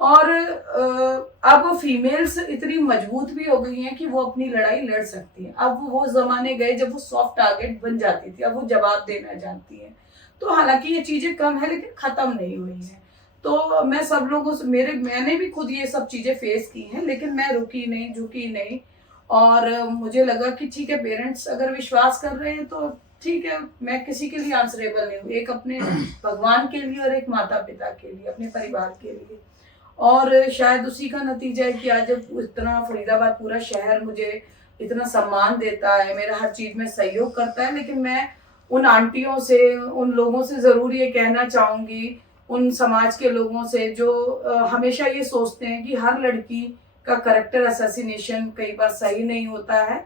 और अब फीमेल्स इतनी मजबूत भी हो गई हैं कि वो अपनी लड़ाई लड़ सकती हैं। अब वो जमाने गए जब वो सॉफ्ट टारगेट बन जाती थी, अब वो जवाब देना जानती हैं। तो हालांकि ये चीजें कम है, लेकिन खत्म नहीं हुई है। तो मैं सब लोगों से, मैंने भी खुद ये सब चीजें फेस की हैं, लेकिन मैं रुकी नहीं, झुकी नहीं। और मुझे लगा कि ठीक है, पेरेंट्स अगर विश्वास कर रहे हैं तो ठीक है, मैं किसी के लिए आंसरेबल नहीं हूँ, एक अपने भगवान के लिए और एक माता पिता के लिए, अपने परिवार के लिए। और शायद उसी का नतीजा है कि आज जब इतना फरीदाबाद पूरा शहर मुझे इतना सम्मान देता है, मेरा हर चीज में सहयोग करता है। लेकिन मैं उन आंटियों से, उन लोगों से जरूर ये कहना चाहूंगी, उन समाज के लोगों से जो हमेशा ये सोचते हैं कि हर लड़की का कैरेक्टर असैसिनेशन कई बार सही नहीं होता है।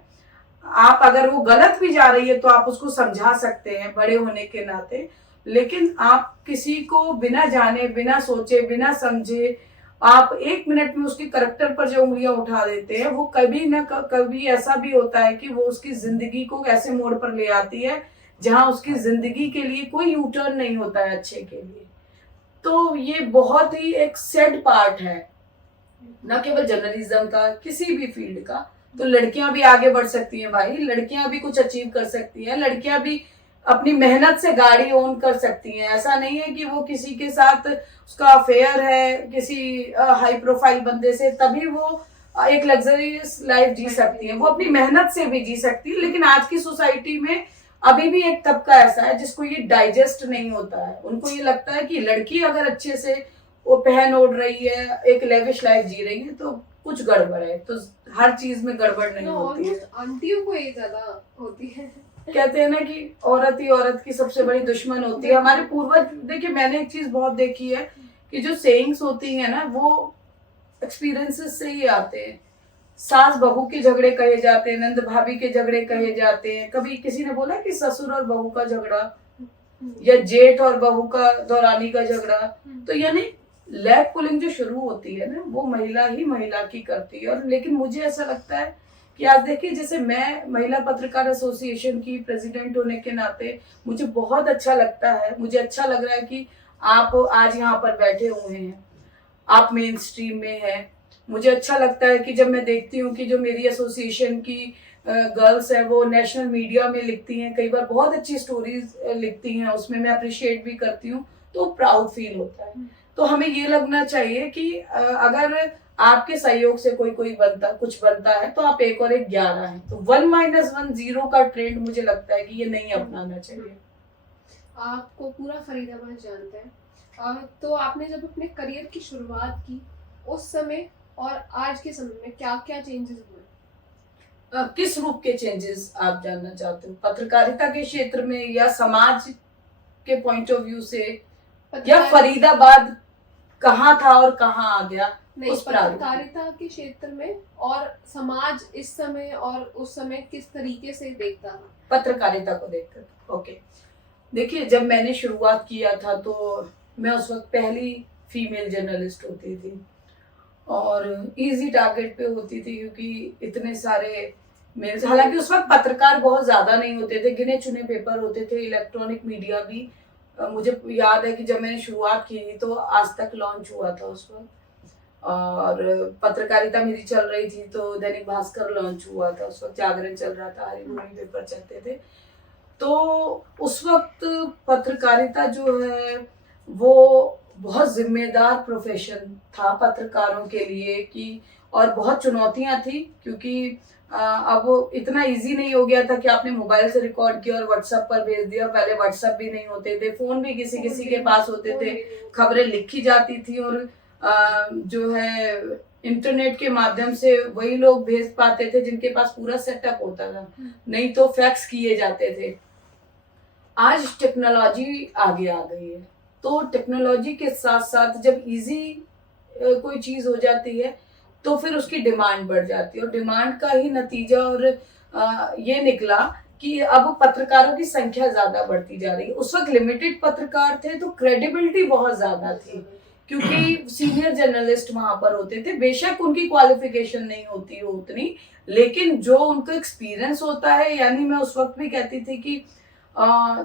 आप अगर वो गलत भी जा रही है तो आप उसको समझा सकते हैं बड़े होने के नाते, लेकिन आप किसी को बिना जाने, बिना सोचे, बिना समझे आप 1 मिनट में उसके कैरेक्टर पर जो उंगलियां उठा देते हैं, वो कभी ना कभी ऐसा भी होता है कि वो उसकी जिंदगी को ऐसे मोड़ पर ले आती है जहाँ उसकी जिंदगी के लिए कोई यू टर्न नहीं होता है अच्छे के लिए। तो ये बहुत ही एक सैड पार्ट है, न केवल जर्नलिज्म का, किसी भी फील्ड का। तो लड़कियां भी आगे बढ़ सकती हैं भाई, लड़कियां भी कुछ अचीव कर सकती हैं, लड़कियां भी अपनी मेहनत से गाड़ी ओन कर सकती हैं। ऐसा नहीं है कि वो किसी के साथ उसका अफेयर है किसी हाई प्रोफाइल बंदे से तभी वो एक लग्जरियस लाइफ जी सकती है, वो अपनी मेहनत से भी जी सकती है। लेकिन आज की सोसाइटी में अभी भी एक तबका ऐसा है जिसको ये डाइजेस्ट नहीं होता है। उनको ये लगता है कि लड़की अगर अच्छे से वो पहन ओढ़ रही है, एक लेविश लाइफ जी रही है, तो कुछ गड़बड़ है। तो हर चीज में गड़बड़ नहीं होती है। आंटियों को ये ज्यादा होती है। कहते हैं ना कि औरत ही औरत की सबसे बड़ी दुश्मन होती है। हमारे पूर्वज, देखिए मैंने एक चीज बहुत देखी है कि जो सेइंग्स होती है ना वो एक्सपीरियंसेस से ही आते हैं। सास बहू के झगड़े कहे जाते हैं, नंद भाभी के झगड़े कहे जाते हैं। कभी किसी ने बोला कि ससुर और बहू का झगड़ा, या जेठ और बहू का दौरानी का झगड़ा। तो यानी लैग पुलिंग जो शुरू होती है ना वो महिला ही महिला की करती है। और लेकिन मुझे ऐसा लगता है कि आज देखिए, जैसे मैं महिला पत्रकार एसोसिएशन की प्रेसिडेंट होने के नाते मुझे बहुत अच्छा लगता है, मुझे अच्छा लग रहा है कि आप आज यहाँ पर बैठे हुए हैं, आप मेन स्ट्रीम में हैं। मुझे अच्छा लगता है कि जब मैं देखती हूँ कि जो मेरी एसोसिएशन की गर्ल्स हैं वो नेशनल मीडिया में लिखती हैं, कई बार बहुत अच्छी स्टोरीज लिखती हैं, उसमें मैं अप्रिशिएट भी करती हूँ, तो प्राउड फील होता है। तो हमें ये लगना चाहिए कि अगर आपके सहयोग से कोई कुछ बनता है तो आप 1 और 1 11 हैं। तो 1 - 1 0 का ट्रेंड मुझे लगता है कि ये नहीं अपनाना चाहिए। आपको पूरा फरीदाबाद जानते हैं, तो आपने जब अपने करियर की शुरुआत की उस समय और आज के समय में क्या क्या चेंजेस हुए? किस रूप के चेंजेस आप जानना चाहते हो? पत्रकारिता के क्षेत्र में या समाज के पॉइंट ऑफ व्यू से, या फरीदाबाद कहाँ था और कहाँ आ गया? नहीं, उस प्रारूप पत्रकारिता के क्षेत्र में और समाज इस समय और उस समय किस तरीके से देखता था पत्रकारिता को देखकर। ओके, देखिए जब मैंने शुरुआत किया था तो मैं उस वक्त पहली फीमेल जर्नलिस्ट होती थी और इजी टारगेट पे होती थी, क्योंकि इतने सारे मेल्स, हालांकि उस वक्त पत्रकार बहुत ज्यादा नहीं होते थे, गिने चुने पेपर होते थे। इलेक्ट्रॉनिक मीडिया भी मुझे याद है कि जब मैंने शुरुआत की तो आज तक लॉन्च हुआ था उस वक्त, और पत्रकारिता मेरी चल रही थी तो दैनिक भास्कर लॉन्च हुआ था, उस वक्त जागरण चल रहा था, हरिभूमि पेपर चलते थे। तो उस वक्त पत्रकारिता जो है वो बहुत जिम्मेदार प्रोफेशन था पत्रकारों के लिए कि, और बहुत चुनौतियां थी, क्योंकि अब इतना इजी नहीं हो गया था कि आपने मोबाइल से रिकॉर्ड किया और व्हाट्सएप पर भेज दिया। पहले व्हाट्सएप भी नहीं होते थे, फोन भी किसी किसी के पास होते थे, खबरें लिखी जाती थी और जो है इंटरनेट के माध्यम से वही लोग भेज पाते थे जिनके पास पूरा सेटअप होता था, नहीं तो फैक्स किए जाते थे। आज टेक्नोलॉजी आगे आ गई है, तो टेक्नोलॉजी के साथ साथ जब इजी कोई चीज हो जाती है तो फिर उसकी डिमांड बढ़ जाती है, और डिमांड का ही नतीजा और ये निकला कि अब पत्रकारों की संख्या ज्यादा बढ़ती जा रही है। उस वक्त लिमिटेड पत्रकार थे तो क्रेडिबिलिटी बहुत ज्यादा थी, क्योंकि सीनियर जर्नलिस्ट वहां पर होते थे। बेशक उनकी क्वालिफिकेशन नहीं होती हो उतनी, लेकिन जो उनका एक्सपीरियंस होता है, यानी मैं उस वक्त भी कहती थी कि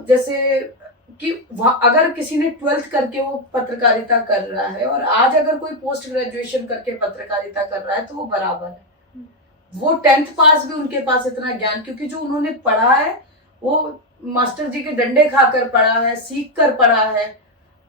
जैसे कि अगर किसी ने 12th करके वो पत्रकारिता कर रहा है और आज अगर कोई पोस्ट ग्रेजुएशन करके पत्रकारिता कर रहा है तो वो बराबर है। वो 10th पास भी उनके पास इतना ज्ञान, क्योंकि जो उन्होंने पढ़ा है वो मास्टर जी के डंडे खाकर पढ़ा है, सीख कर पढ़ा है।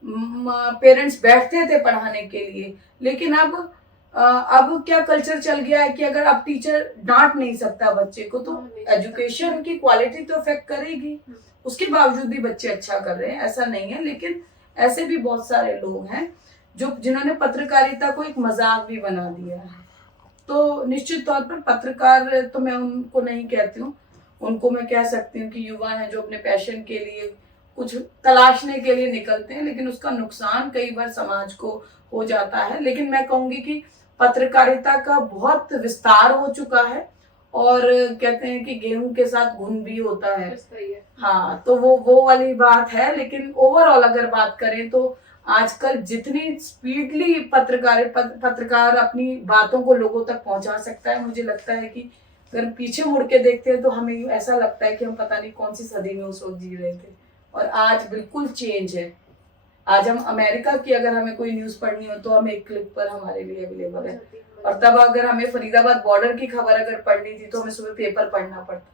पेरेंट्स बैठते थे पढ़ाने के लिए, लेकिन अब क्या कल्चर चल गया है कि अगर अब टीचर डांट नहीं सकता बच्चे को तो एजुकेशन की क्वालिटी तो अफेक्ट करेगी। उसके बावजूद भी बच्चे अच्छा कर रहे हैं, ऐसा नहीं है, लेकिन ऐसे भी बहुत सारे लोग हैं जिन्होंने पत्रकारिता को एक मजाक भी बना दिया है। तो निश्चित तौर पर पत्रकार तो मैं उनको नहीं कहती हूँ, उनको मैं कह सकती हूँ कि युवा हैं जो अपने पैशन के लिए कुछ तलाशने के लिए निकलते हैं, लेकिन उसका नुकसान कई बार समाज को हो जाता है। लेकिन मैं कहूंगी कि पत्रकारिता का बहुत विस्तार हो चुका है, और कहते हैं कि गेहूं के साथ घुन भी होता है। हाँ, तो वो वाली बात है। लेकिन ओवरऑल अगर बात करें तो आजकल जितनी स्पीडली पत्रकार अपनी बातों को लोगों तक पहुंचा सकता है, मुझे लगता है कि अगर पीछे मुड़ के देखते हैं तो हमें ऐसा लगता है कि हम पता नहीं कौन सी सदी में उस वक्त जी रहे थे, और आज बिल्कुल चेंज है। आज हम अमेरिका की अगर हमें कोई न्यूज पढ़नी हो तो हम एक क्लिक पर हमारे लिए अवेलेबल है, और तब अगर हमें फरीदाबाद बॉर्डर की खबर अगर पढ़नी थी तो हमें सुबह पेपर पढ़ना पड़ता था।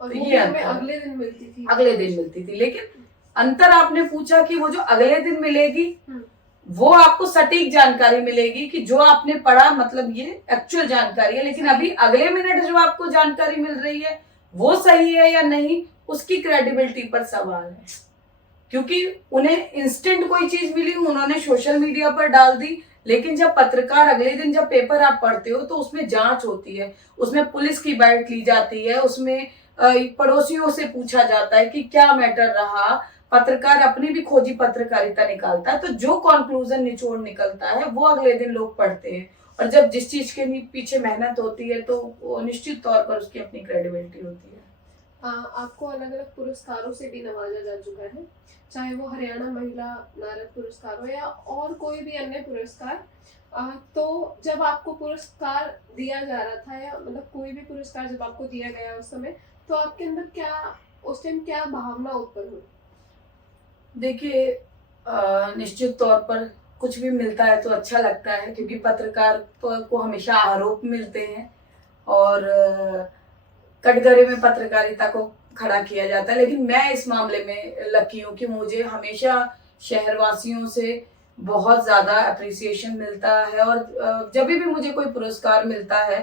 और तो वो ये हमें अंतर, अगले दिन मिलती थी। अगले दिन मिलती थी। लेकिन अंतर आपने पूछा कि वो जो अगले दिन मिलेगी वो आपको सटीक जानकारी मिलेगी कि जो आपने पढ़ा, मतलब ये एक्चुअल जानकारी है, लेकिन अभी अगले मिनट जो आपको जानकारी मिल रही है वो सही है या नहीं, उसकी क्रेडिबिलिटी पर सवाल है। क्योंकि उन्हें इंस्टेंट कोई चीज मिली, उन्होंने सोशल मीडिया पर डाल दी, लेकिन जब पत्रकार अगले दिन जब पेपर आप पढ़ते हो तो उसमें जांच होती है, उसमें पुलिस की बाइट ली जाती है, उसमें पड़ोसियों से पूछा जाता है कि क्या मैटर रहा, पत्रकार अपनी भी खोजी पत्रकारिता निकालता है, तो जो कंक्लूजन निचोड़ निकलता है वो अगले दिन लोग पढ़ते हैं। और जब जिस चीज के पीछे मेहनत होती है तो निश्चित तौर पर उसकी अपनी क्रेडिबिलिटी होती है। आपको अलग अलग पुरस्कारों से भी नवाजा जा चुका है, चाहे वो हरियाणा महिला नारद पुरस्कार हो या और कोई भी अन्य पुरस्कार। तो जब आपको पुरस्कार दिया जा रहा था, या मतलब कोई भी पुरस्कार जब आपको दिया गया उस समय, तो आपके अंदर क्या उस टाइम क्या भावना उत्पन्न हुई? देखिए, निश्चित तौर पर कुछ भी मिलता है तो अच्छा लगता है, क्योंकि पत्रकार को हमेशा आरोप मिलते हैं और कटघरे में पत्रकारिता को खड़ा किया जाता है। लेकिन मैं इस मामले में लकी हूँ कि मुझे हमेशा शहरवासियों से बहुत ज्यादा अप्रिसिएशन मिलता है, और जब भी मुझे कोई पुरस्कार मिलता है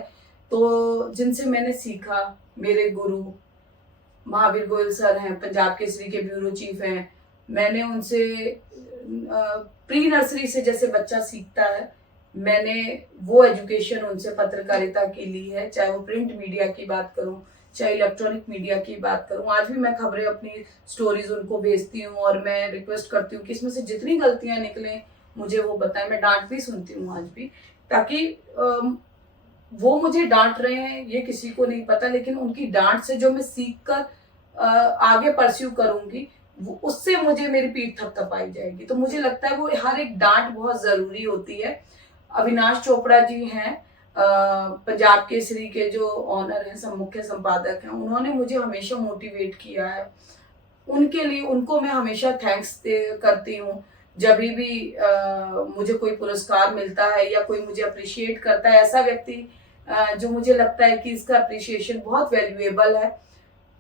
तो जिनसे मैंने सीखा, मेरे गुरु महावीर गोयल सर हैं, पंजाब केसरी के ब्यूरो चीफ हैं, मैंने उनसे प्री नर्सरी से जैसे बच्चा सीखता है, मैंने वो एजुकेशन उनसे पत्रकारिता की ली है। चाहे वो प्रिंट मीडिया की बात करूं, चाहे इलेक्ट्रॉनिक मीडिया की बात करूं, आज भी मैं खबरें अपनी स्टोरीज उनको भेजती हूं और मैं रिक्वेस्ट करती हूँ कि इसमें से जितनी गलतियां निकलें मुझे वो बताएं। मैं डांट भी सुनती हूँ आज भी, ताकि वो मुझे डांट रहे हैं ये किसी को नहीं पता, लेकिन उनकी डांट से जो मैं सीख कर आगे परस्यू करूंगी वो उससे मुझे मेरी पीठ थपथपाई जाएगी। तो मुझे लगता है वो हर एक डांट बहुत जरूरी होती है। अविनाश चोपड़ा जी हैं, पंजाब केसरी के जो ऑनर हैं, मुख्य संपादक हैं, उन्होंने मुझे हमेशा मोटिवेट किया है। उनके लिए उनको मैं हमेशा थैंक्स करती हूँ। जब भी मुझे कोई पुरस्कार मिलता है या कोई मुझे अप्रिशिएट करता है, ऐसा व्यक्ति जो मुझे लगता है कि इसका अप्रिशिएशन बहुत वैल्यूएबल है,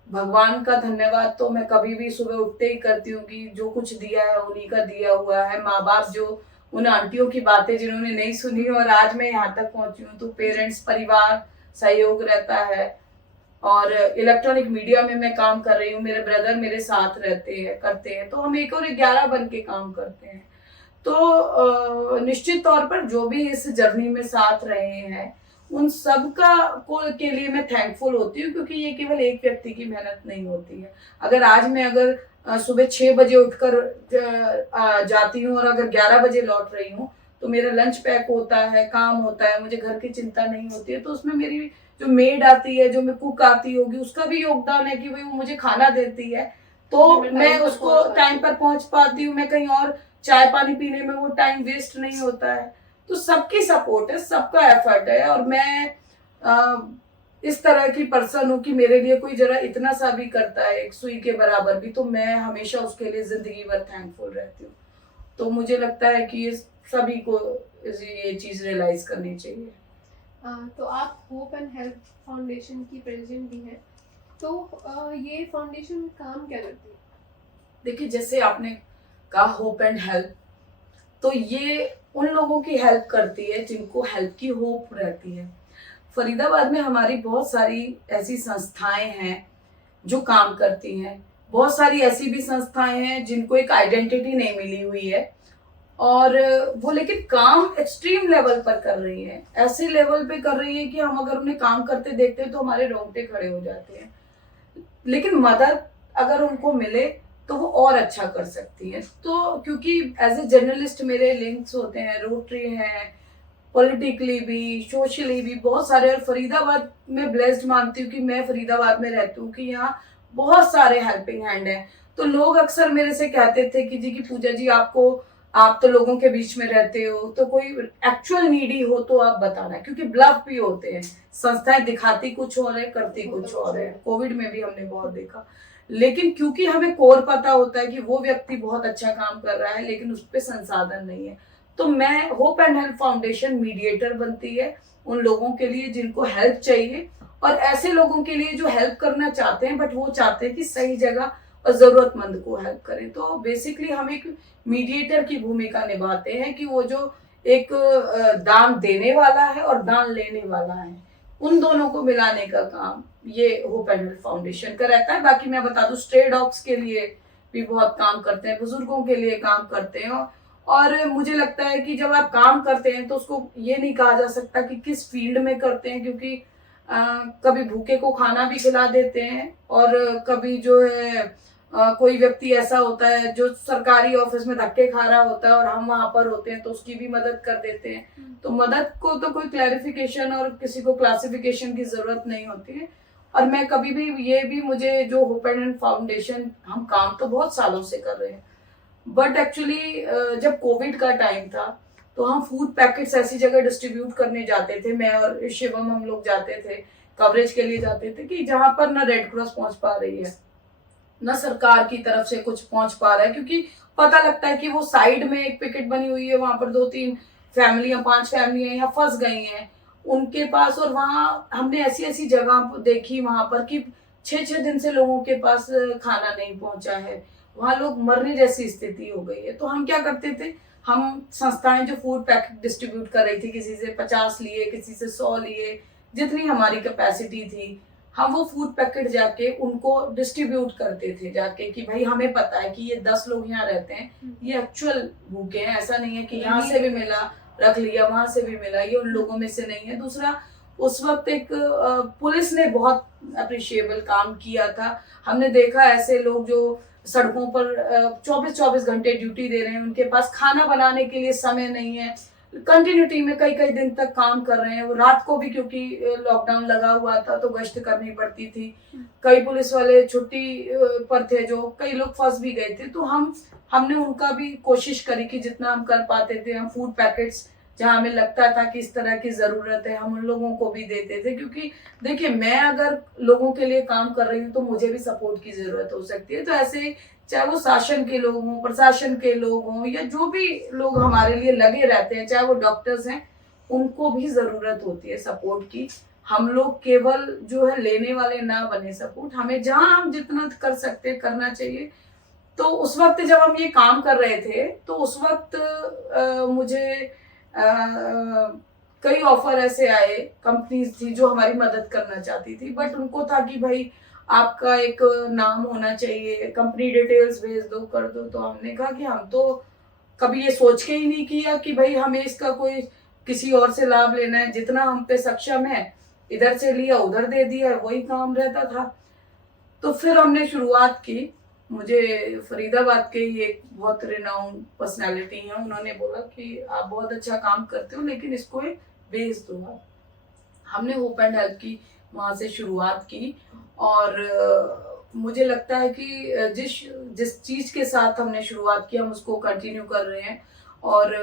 भगवान का धन्यवाद तो मैं कभी भी सुबह उठते ही करती हूँ कि जो कुछ दिया है उन्हीं का दिया हुआ है। माँ बाप, जो उन आंटियों की बातें जिन्होंने नहीं सुनी और आज मैं यहाँ तक पहुंची हूँ, तो पेरेंट्स, परिवार, सहयोग रहता है। और इलेक्ट्रॉनिक मीडिया में मैं काम कर रही हूँ, मेरे ब्रदर मेरे साथ रहते हैं, करते हैं, तो हम एक और 11 बन के काम करते हैं। तो निश्चित तौर पर जो भी इस जर्नी में साथ रहे हैं उन सब के लिए मैं थैंकफुल होती हूँ, क्योंकि ये केवल एक व्यक्ति की मेहनत नहीं होती है। अगर सुबह 6 बजे उठकर जाती हूँ और अगर 11 बजे लौट रही हूँ तो मेरा लंच पैक होता है, काम होता है, मुझे घर की चिंता नहीं होती है, तो उसमें मेरी जो मेड आती है, जो मैं कुक आती होगी, उसका भी योगदान है कि भाई वो मुझे खाना देती है, तो मैं उसको टाइम पर पहुंच पाती हूँ। मैं कहीं और चाय पानी पीने में वो टाइम वेस्ट नहीं होता है। तो सबकी सपोर्ट है, सबका एफर्ट है, और मैं इस तरह की पर्सन हूँ कि मेरे लिए कोई जरा इतना सा भी करता है, एक सुई के बराबर भी, तो मैं हमेशा उसके लिए जिंदगी भर थैंकफुल रहती हूँ। तो मुझे लगता है कि ये सभी को ये चीज रियलाइज करनी चाहिए। तो आप होप एंड हेल्प फाउंडेशन की प्रेसिडेंट भी हैं, तो ये फाउंडेशन काम क्या करती है? देखिए, जैसे आपने कहा होप एंड हेल्प, तो ये उन लोगों की हेल्प करती है जिनको हेल्प की होप रहती है। फरीदाबाद में हमारी बहुत सारी ऐसी संस्थाएं हैं जो काम करती हैं, बहुत सारी ऐसी भी संस्थाएं हैं जिनको एक आइडेंटिटी नहीं मिली हुई है, और वो लेकिन काम एक्सट्रीम लेवल पर कर रही है, ऐसे लेवल पे कर रही है कि हम अगर उन्हें काम करते देखते हैं तो हमारे रोंगटे खड़े हो जाते हैं। लेकिन मदद अगर उनको मिले तो वो और अच्छा कर सकती है। तो क्योंकि एज ए जर्नलिस्ट मेरे लिंक्स होते हैं, रोटरी हैं, पॉलिटिकली भी, सोशली भी बहुत सारे, और फरीदाबाद में ब्लेस्ड मानती हूँ कि मैं फरीदाबाद में रहती हूँ कि यहाँ बहुत सारे हेल्पिंग हैंड हैं। तो लोग अक्सर मेरे से कहते थे कि जी की पूजा जी, आपको आप तो लोगों के बीच में रहते हो, तो कोई एक्चुअल नीडी हो तो आप बताना, क्योंकि ब्लफ भी होते हैं, संस्थाएं दिखाती कुछ और है, करती कुछ और है। कोविड में भी हमने बहुत देखा। लेकिन क्योंकि हमें कोर पता होता है कि वो व्यक्ति बहुत अच्छा काम कर रहा है लेकिन उस पर संसाधन नहीं है, तो मैं hope and help foundation mediator बनती है उन लोगों के लिए जिनको हेल्प चाहिए, और ऐसे लोगों के लिए जो हेल्प करना चाहते हैं बट वो चाहते हैं कि सही जगह और जरूरतमंद को हेल्प करें। तो बेसिकली हम एक मीडिएटर की भूमिका निभाते हैं कि वो जो एक दान देने वाला है और दान लेने वाला है, उन दोनों को मिलाने का काम ये होप एंड हेल्प फाउंडेशन का रहता है। बाकी मैं बता दूं, स्ट्रे डॉग्स के लिए भी बहुत काम करते हैं, बुजुर्गों के लिए काम करते हैं। और मुझे लगता है कि जब आप काम करते हैं तो उसको ये नहीं कहा जा सकता कि किस फील्ड में करते हैं, क्योंकि कभी भूखे को खाना भी खिला देते हैं, और कभी जो है कोई व्यक्ति ऐसा होता है जो सरकारी ऑफिस में धक्के खा रहा होता है और हम वहां पर होते हैं तो उसकी भी मदद कर देते हैं। तो मदद को तो कोई क्लैरिफिकेशन और किसी को क्लासिफिकेशन की जरूरत नहीं होती है। और मैं कभी भी ये भी, मुझे जो होप एंड हेल्प फाउंडेशन, हम काम तो बहुत सालों से कर रहे हैं, बट एक्चुअली जब कोविड का टाइम था तो हम फूड पैकेट्स ऐसी जगह डिस्ट्रीब्यूट करने जाते थे, मैं और शिवम हम लोग जाते थे, कवरेज के लिए जाते थे, कि जहां पर ना रेड क्रॉस पहुंच पा रही है, ना सरकार की तरफ से कुछ पहुंच पा रहा है, क्योंकि पता लगता है कि वो साइड में एक पिकेट बनी हुई है, वहां पर 2-3 फैमिलियां, 5 फैमिलियां यहाँ फंस गई हैं उनके पास, और वहां हमने ऐसी ऐसी जगह देखी वहां पर कि 6-6 दिन से लोगों के पास खाना नहीं पहुंचा है, वहां लोग मरने जैसी स्थिति हो गई है। तो हम क्या करते थे, हम संस्थाएं जो फूड पैकेट डिस्ट्रीब्यूट कर रही थी, किसी से 50 लिए, किसी से 100 लिए, जितनी हमारी कैपेसिटी थी, हम वो फूड पैकेट जाके उनको डिस्ट्रीब्यूट करते थे जाके, कि भाई हमें पता है कि ये 10 लोग यहाँ रहते हैं, ये एक्चुअल भूखे हैं, ऐसा नहीं है कि यहाँ से भी मिला रख लिया, वहां से भी मिला, ये उन लोगों में से नहीं है। दूसरा, उस वक्त एक पुलिस ने बहुत अप्रिशिएबल काम किया था। हमने देखा ऐसे लोग जो सड़कों पर 24-24 घंटे ड्यूटी दे रहे हैं, उनके पास खाना बनाने के लिए समय नहीं है, कंटिन्यूटी में कई कई दिन तक काम कर रहे हैं। वो रात को भी, क्योंकि लॉकडाउन लगा हुआ था तो गश्त करनी पड़ती थी, कई पुलिस वाले छुट्टी पर थे, जो कई लोग फंस भी गए थे। तो हमने उनका भी कोशिश करी कि जितना हम कर पाते थे, हम फूड पैकेट्स जहाँ हमें लगता था कि इस तरह की जरूरत है, हम उन लोगों को भी देते थे। क्योंकि देखिए, मैं अगर लोगों के लिए काम कर रही हूँ तो मुझे भी सपोर्ट की जरूरत हो सकती है। तो ऐसे, चाहे वो शासन के लोग हों, प्रशासन के लोग हों, या जो भी लोग हमारे लिए लगे रहते हैं, चाहे वो डॉक्टर्स हैं, उनको भी जरूरत होती है सपोर्ट की। हम लोग केवल जो है लेने वाले ना बने सपोर्ट, हमें जहां हम जितना कर सकते करना चाहिए। तो उस वक्त जब हम ये काम कर रहे थे तो उस वक्त मुझे कई ऑफर ऐसे आए, कंपनीज थी जो हमारी मदद करना चाहती थी, बट उनको था कि भाई आपका एक नाम होना चाहिए, कंपनी डिटेल्स भेज दो, कर दो। तो हमने कहा कि हम तो कभी ये सोच के ही नहीं किया कि भाई हमें इसका कोई किसी और से लाभ लेना है, जितना हम पे सक्षम है इधर से लिया उधर दे दिया, वही काम रहता था। तो फिर हमने शुरुआत की। मुझे फरीदाबाद के ही एक बहुत रिनाउंड पर्सनालिटी है, उन्होंने बोला कि आप बहुत अच्छा काम करते हो, लेकिन इसको एक बेच दो आप। हमने होप एंड हेल्प की वहाँ से शुरुआत की, और मुझे लगता है कि जिस चीज़ के साथ हमने शुरुआत की हम उसको कंटिन्यू कर रहे हैं। और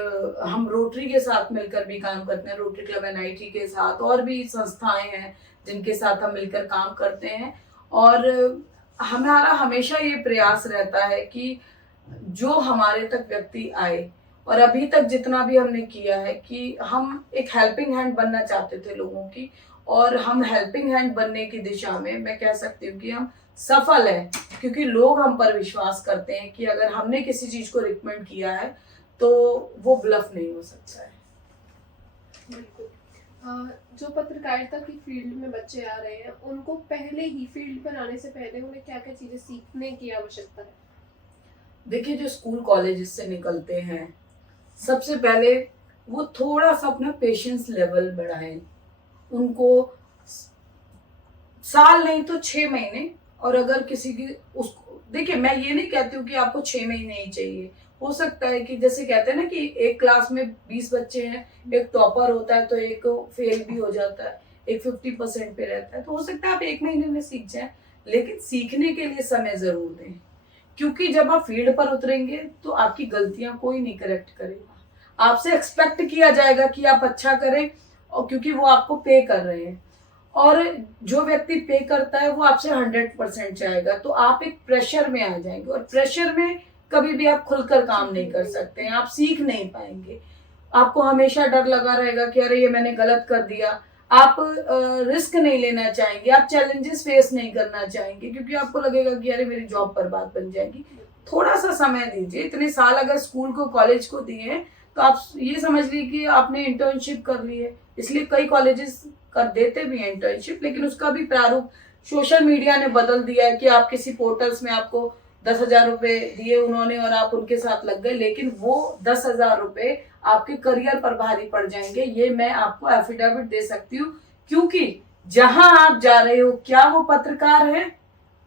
हम रोटरी के साथ मिलकर भी काम करते हैं, रोटरी क्लब NIT के साथ, और भी संस्थाएं हैं जिनके साथ हम मिलकर काम करते हैं। और हमारा हमेशा ये प्रयास रहता है कि जो हमारे तक व्यक्ति आए, और अभी तक जितना भी हमने किया है, कि हम एक हेल्पिंग हैंड बनना चाहते थे लोगों की, और हम हेल्पिंग हैंड बनने की दिशा में मैं कह सकती हूँ कि हम सफल हैं, क्योंकि लोग हम पर विश्वास करते हैं कि अगर हमने किसी चीज को रिकमेंड किया है तो वो ब्लफ नहीं हो सकता है। बिल्कुल। जो पत्रकारिता की फील्ड में बच्चे आ रहे हैं, उनको पहले ही फील्ड पर आने से पहले उन्हें क्या क्या चीजें सीखने की आवश्यकता है? देखिए, जो स्कूल कॉलेज से निकलते हैं, सबसे पहले वो थोड़ा सा अपना पेशेंस लेवल बढ़ाएं। उनको साल नहीं तो 6 महीने, और अगर किसी की उसको, देखिए मैं ये नहीं कहती हूँ कि आपको 6 महीने ही चाहिए। हो सकता है कि जैसे कहते हैं ना कि एक क्लास में 20 बच्चे हैं, एक टॉपर होता है तो एक फेल भी हो जाता है, एक 50% पे रहता है, तो हो सकता है आप 1 महीने में सीख जाए, लेकिन सीखने के लिए समय जरूर दें। क्योंकि जब आप फील्ड पर उतरेंगे तो आपकी गलतियां कोई नहीं करेक्ट करेगा, आपसे एक्सपेक्ट किया जाएगा कि आप अच्छा करें, और क्योंकि वो आपको पे कर रहे हैं, और जो व्यक्ति पे करता है वो आपसे 100% चाहेगा, तो आप एक प्रेशर में आ जाएंगे, और प्रेशर में कभी भी आप खुलकर काम नहीं कर सकते हैं, आप सीख नहीं पाएंगे, आपको हमेशा डर लगा रहेगा कि अरे ये मैंने गलत कर दिया। आप रिस्क नहीं लेना चाहेंगे, आप चैलेंजेस फेस नहीं करना चाहेंगे, क्योंकि आपको लगेगा कि अरे मेरी जॉब बर्बाद बन जाएगी। थोड़ा सा समय दीजिए, इतने साल अगर स्कूल को कॉलेज को दिए हैं तो आप ये समझ लीजिए कि आपने इंटर्नशिप कर ली है, इसलिए कई कॉलेजेस कर देते भी हैं इंटर्नशिप, लेकिन उसका भी प्रारूप सोशल मीडिया ने बदल दिया है कि आप किसी पोर्टल्स में आपको 10,000 रुपए दिए उन्होंने और आप उनके साथ लग गए, लेकिन वो 10,000 रुपए आपके करियर पर भारी पड़ जाएंगे, ये मैं आपको एफिडेविट दे सकती हूँ। क्योंकि जहां आप जा रहे हो क्या वो पत्रकार है,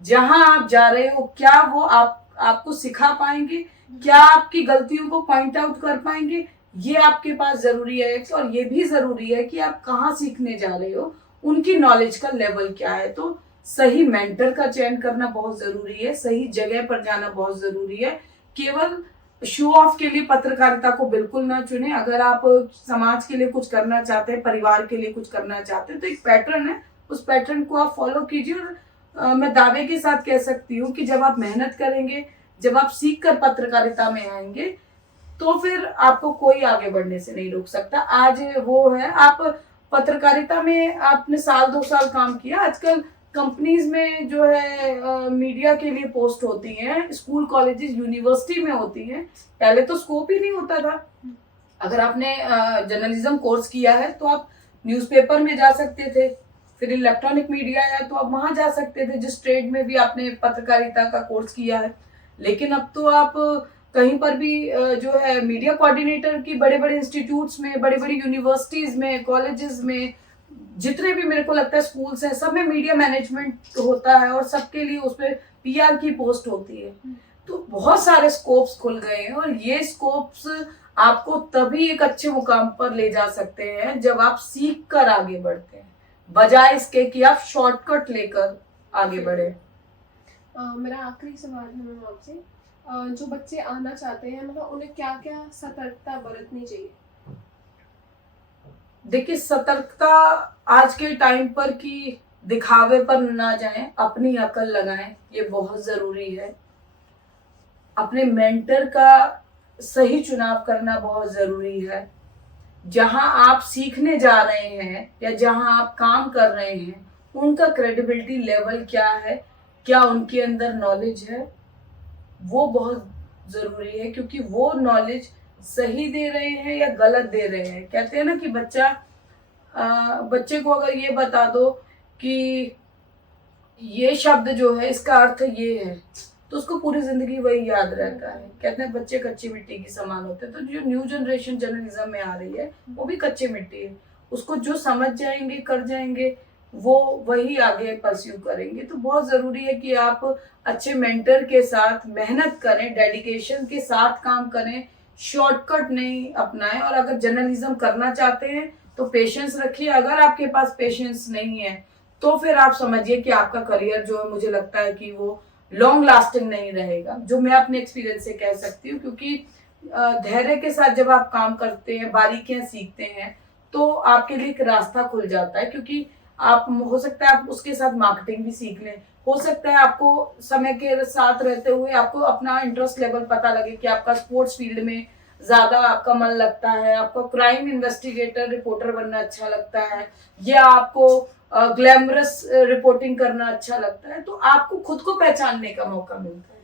जहां आप जा रहे हो क्या वो आपको सिखा पाएंगे, क्या आपकी गलतियों को पॉइंट आउट कर पाएंगे, ये आपके पास जरूरी है। और ये भी जरूरी है कि आप कहाँ सीखने जा रहे हो, उनकी नॉलेज का लेवल क्या है। तो सही मेंटर का चयन करना बहुत जरूरी है, सही जगह पर जाना बहुत जरूरी है। केवल शो ऑफ के लिए पत्रकारिता को बिल्कुल ना चुने। अगर आप समाज के लिए कुछ करना चाहते हैं, परिवार के लिए कुछ करना चाहते हैं, तो एक पैटर्न है, उस पैटर्न को आप फॉलो कीजिए। और मैं दावे के साथ कह सकती हूँ कि जब आप मेहनत करेंगे, जब आप सीख कर पत्रकारिता में आएंगे, तो फिर आपको कोई आगे बढ़ने से नहीं रोक सकता। आज वो है, आप पत्रकारिता में आपने साल 2 साल काम किया, आजकल कंपनीज में जो है मीडिया के लिए पोस्ट होती हैं, स्कूल कॉलेजेस यूनिवर्सिटी में होती हैं, पहले तो स्कोप ही नहीं होता था। अगर आपने जर्नलिज्म कोर्स किया है तो आप न्यूज़पेपर में जा सकते थे, फिर इलेक्ट्रॉनिक मीडिया है तो आप वहां जा सकते थे, जिस ट्रेड में भी आपने पत्रकारिता का कोर्स किया है। लेकिन अब तो आप कहीं पर भी जो है मीडिया कोऑर्डिनेटर की बड़े बड़े इंस्टीट्यूट्स में, बड़ी बड़ी यूनिवर्सिटीज में, कॉलेजेस में, जितने भी मेरे को लगता है स्कूल्स हैं, सब में मीडिया मैनेजमेंट होता है और सबके लिए उसमें पीआर की पोस्ट होती है। तो बहुत सारे स्कोप्स खुल गए हैं, और ये स्कोप्स आपको तभी एक अच्छे मुकाम पर ले जा सकते हैं जब आप सीख कर आगे बढ़ते हैं, बजाय इसके कि आप शॉर्टकट लेकर आगे बढ़े। मेरा आखिरी सवाल है मैम आपसे, जो बच्चे आना चाहते हैं मतलब उन्हें क्या क्या सतर्कता बरतनी चाहिए? देखिए, सतर्कता आज के टाइम पर कि दिखावे पर ना जाएं, अपनी अकल लगाएं, ये बहुत जरूरी है। अपने मेंटर का सही चुनाव करना बहुत जरूरी है। जहां आप सीखने जा रहे हैं या जहां आप काम कर रहे हैं, उनका क्रेडिबिलिटी लेवल क्या है, क्या उनके अंदर नॉलेज है, वो बहुत जरूरी है। क्योंकि वो नॉलेज सही दे रहे हैं या गलत दे रहे हैं। कहते हैं ना कि बच्चे को अगर ये बता दो कि ये शब्द जो है इसका अर्थ ये है, तो उसको पूरी जिंदगी वही याद रहता है। कहते हैं बच्चे कच्ची मिट्टी की समान होते हैं। तो जो न्यू जनरेशन जर्नलिज्म में आ रही है वो भी कच्ची मिट्टी है, उसको जो समझ जाएंगे, कर जाएंगे, वो वही आगे परस्यू करेंगे। तो बहुत जरूरी है कि आप अच्छे मेंटर के साथ मेहनत करें, डेडिकेशन के साथ काम करें, शॉर्टकट नहीं अपनाएं। और अगर जर्नलिज्म करना चाहते हैं तो पेशेंस रखिए। अगर आपके पास पेशेंस नहीं है तो फिर आप समझिए कि आपका करियर जो है, मुझे लगता है कि वो लॉन्ग लास्टिंग नहीं रहेगा, जो मैं अपने एक्सपीरियंस से कह सकती हूँ। क्योंकि धैर्य के साथ जब आप काम करते हैं, बारीकियां सीखते हैं, तो आपके लिए एक रास्ता खुल जाता है। क्योंकि आप, हो सकता है आप उसके साथ मार्केटिंग भी सीख लें, हो सकता है आपको समय के साथ रहते हुए आपको अपना इंटरेस्ट लेवल पता लगे कि आपका स्पोर्ट्स फील्ड में ज्यादा आपका मन लगता है, आपको क्राइम इन्वेस्टिगेटर रिपोर्टर बनना अच्छा लगता है, या आपको ग्लैमरस रिपोर्टिंग करना अच्छा लगता है। तो आपको खुद को पहचानने का मौका मिलता है,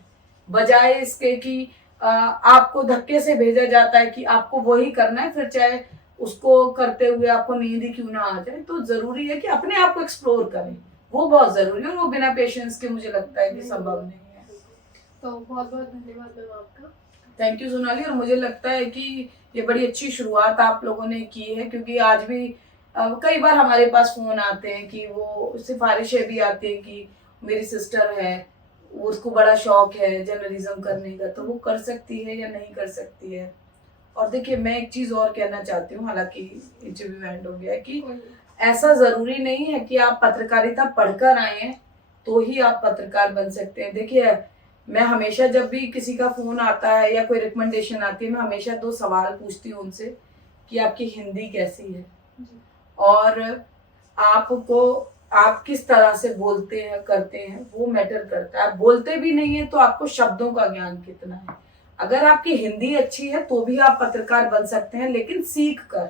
बजाय इसके कि आपको धक्के से भेजा जाता है कि आपको वही करना है, फिर चाहे उसको करते हुए आपको नींद ही क्यों ना आ जाए। तो जरूरी है कि अपने आप को एक्सप्लोर करें, वो बहुत जरूरी है, और वो बिना पेशेंस के मुझे लगता है कि संभव नहीं है। तो बहुत बहुत धन्यवाद मैम आपका। Thank you Sonali. और मुझे लगता है कि ये बड़ी अच्छी शुरुआत आप लोगों ने की है, क्योंकि आज भी कई बार हमारे पास फोन आते हैं कि वो सिफारिशें भी आती हैं कि मेरी सिस्टर है, उसको बड़ा शौक है जर्नलिज्म करने का, तो वो कर सकती है या नहीं कर सकती है। और देखिए, मैं एक चीज और कहना चाहती हूँ, हालांकि इंटरव्यू एंड हो गया, कि ऐसा जरूरी नहीं है कि आप पत्रकारिता पढ़कर आए हैं तो ही आप पत्रकार बन सकते हैं। देखिए, मैं हमेशा जब भी किसी का फोन आता है या कोई रिकमेंडेशन आती है, मैं हमेशा 2 सवाल पूछती हूँ उनसे कि आपकी हिंदी कैसी है और आपको आप किस तरह से बोलते हैं करते हैं, वो मैटर करता है। आप बोलते भी नहीं है तो आपको शब्दों का ज्ञान कितना है। अगर आपकी हिंदी अच्छी है तो भी आप पत्रकार बन सकते हैं, लेकिन सीख कर।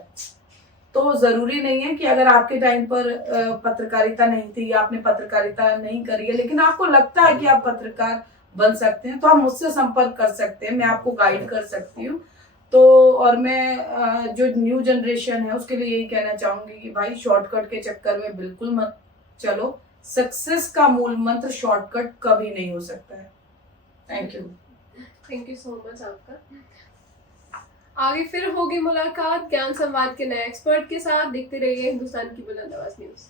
तो जरूरी नहीं है कि अगर आपके टाइम पर पत्रकारिता नहीं थी या आपने पत्रकारिता नहीं करी है, लेकिन आपको लगता है कि आप पत्रकार बन सकते हैं, तो आप मुझसे संपर्क कर सकते हैं, मैं आपको गाइड कर सकती हूँ। तो और मैं जो न्यू जनरेशन है उसके लिए यही कहना चाहूंगी कि भाई शॉर्टकट के चक्कर में बिल्कुल मत चलो। सक्सेस का मूल मंत्र शॉर्टकट कभी नहीं हो सकता है। थैंक यू सो मच आपका। आगे फिर होगी मुलाकात ज्ञान संवाद के नए एक्सपर्ट के साथ। देखते रहिए हिंदुस्तान की बुलंद आवाज न्यूज।